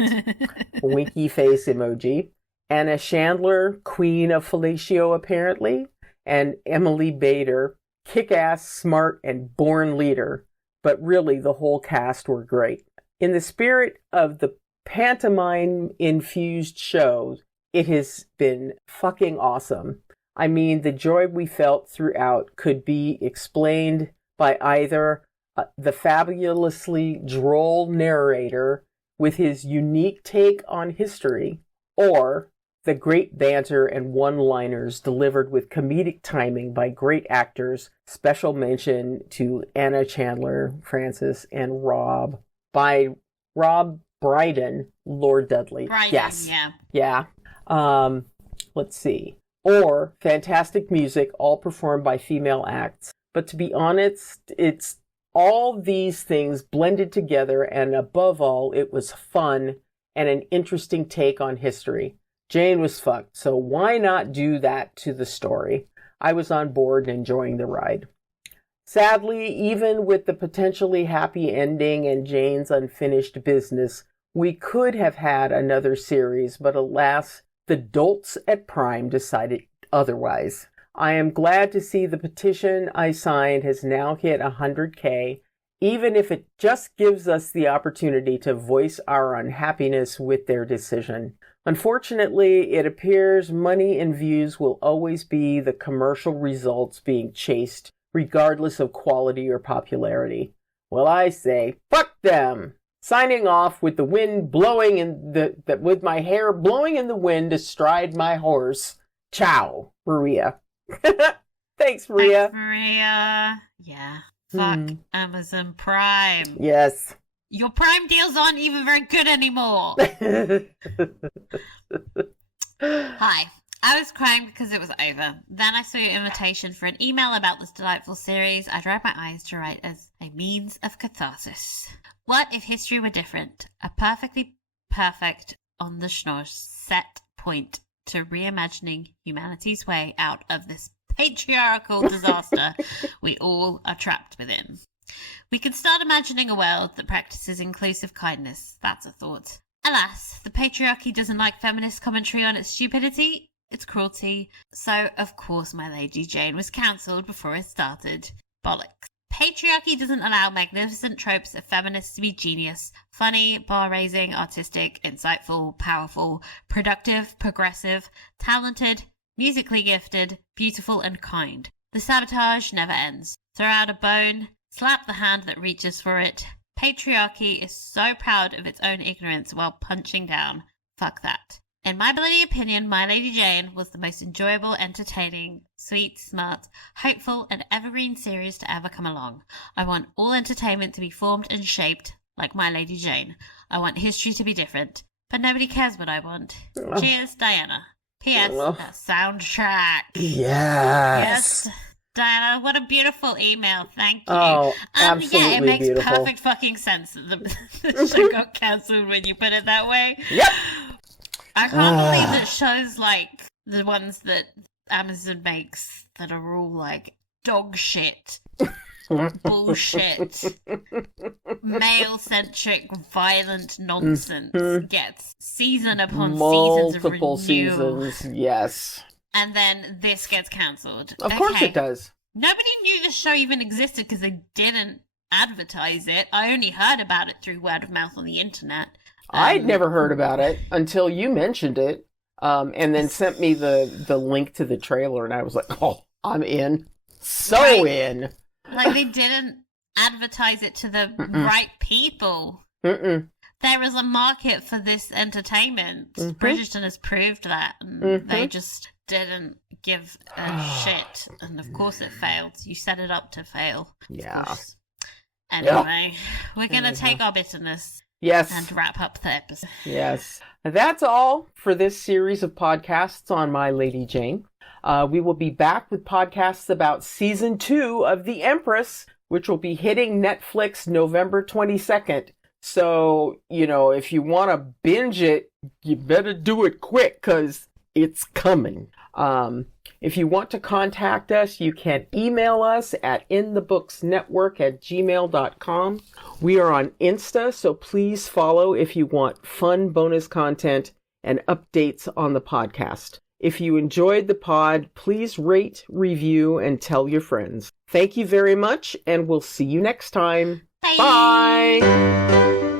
Winky face emoji. Anna Chandler, Queen of Fellatio, apparently. And Emily Bader, kick-ass, smart, and born leader. But really, the whole cast were great. In the spirit of the pantomime-infused show, it has been fucking awesome. I mean, the joy we felt throughout could be explained by either the fabulously droll narrator with his unique take on history, or the great banter and one-liners delivered with comedic timing by great actors. Special mention to Anna Chandler, Francis, and Rob Brydon, Lord Dudley. Brydon, yes. Yeah. Let's see. Or fantastic music, all performed by female acts. But to be honest, it's all these things blended together, and above all, it was fun and an interesting take on history. Jane was fucked, so why not do that to the story? I was on board and enjoying the ride. Sadly, even with the potentially happy ending and Jane's unfinished business, we could have had another series, but alas, the dolts at Prime decided otherwise. I am glad to see the petition I signed has now hit 100K, even if it just gives us the opportunity to voice our unhappiness with their decision. Unfortunately, it appears money and views will always be the commercial results being chased, regardless of quality or popularity. Well, I say, fuck them! Signing off with the wind blowing with my hair blowing in the wind astride my horse. Ciao, Maria. Thanks, Maria. Thanks, Maria. Yeah. Fuck Amazon Prime. Yes. Your Prime deals aren't even very good anymore. Hi, I was crying because it was over. Then I saw your invitation for an email about this delightful series. I dried my eyes to write as a means of catharsis. What if history were different? A perfectly perfect, on the schnoz set point to reimagining humanity's way out of this patriarchal disaster we all are trapped within. We can start imagining a world that practices inclusive kindness. That's a thought. Alas, the patriarchy doesn't like feminist commentary on its stupidity, its cruelty. So, of course, My Lady Jane was cancelled before it started. Bollocks. Patriarchy doesn't allow magnificent tropes of feminists to be genius, funny, bar-raising, artistic, insightful, powerful, productive, progressive, talented, musically gifted, beautiful, and kind. The sabotage never ends. Throw out a bone, slap the hand that reaches for it. Patriarchy is so proud of its own ignorance while punching down. Fuck that. In my bloody opinion, My Lady Jane was the most enjoyable, entertaining, sweet, smart, hopeful, and evergreen series to ever come along. I want all entertainment to be formed and shaped like My Lady Jane. I want history to be different, but nobody cares what I want. Cheers, Diana. P.S. Soundtrack. Yes. Diana, what a beautiful email. Thank you. Oh, absolutely yeah, it makes beautiful. perfect fucking sense that the show got cancelled when you put it that way. Yep. I can't believe that shows like the ones that Amazon makes that are all like dog shit, bullshit, male-centric, violent nonsense gets season upon multiple seasons of renewal. seasons. Yes. And then this gets cancelled. Of course it does. Nobody knew this show even existed because they didn't advertise it. I only heard about it through word of mouth on the internet. I'd never heard about it until you mentioned it, and then sent me the link to the trailer, and I was like, oh, I'm in. In. Like, they didn't advertise it to the right people. There is a market for this entertainment. Bridgerton has proved that, and they just didn't give a shit. And of course it failed. You set it up to fail. Yeah. Anyway, we're going to take our bitterness. Yes. And wrap up the episode. Yes. That's all for this series of podcasts on My Lady Jane. We will be back with podcasts about season 2 of The Empress, which will be hitting Netflix November 22nd. So, if you want to binge it, you better do it quick because it's coming. If you want to contact us, you can email us at inthebooksnetwork@gmail.com. We are on Insta, so please follow if you want fun bonus content and updates on the podcast. If you enjoyed the pod, please rate, review, and tell your friends. Thank you very much, and we'll see you next time. Bye. Bye.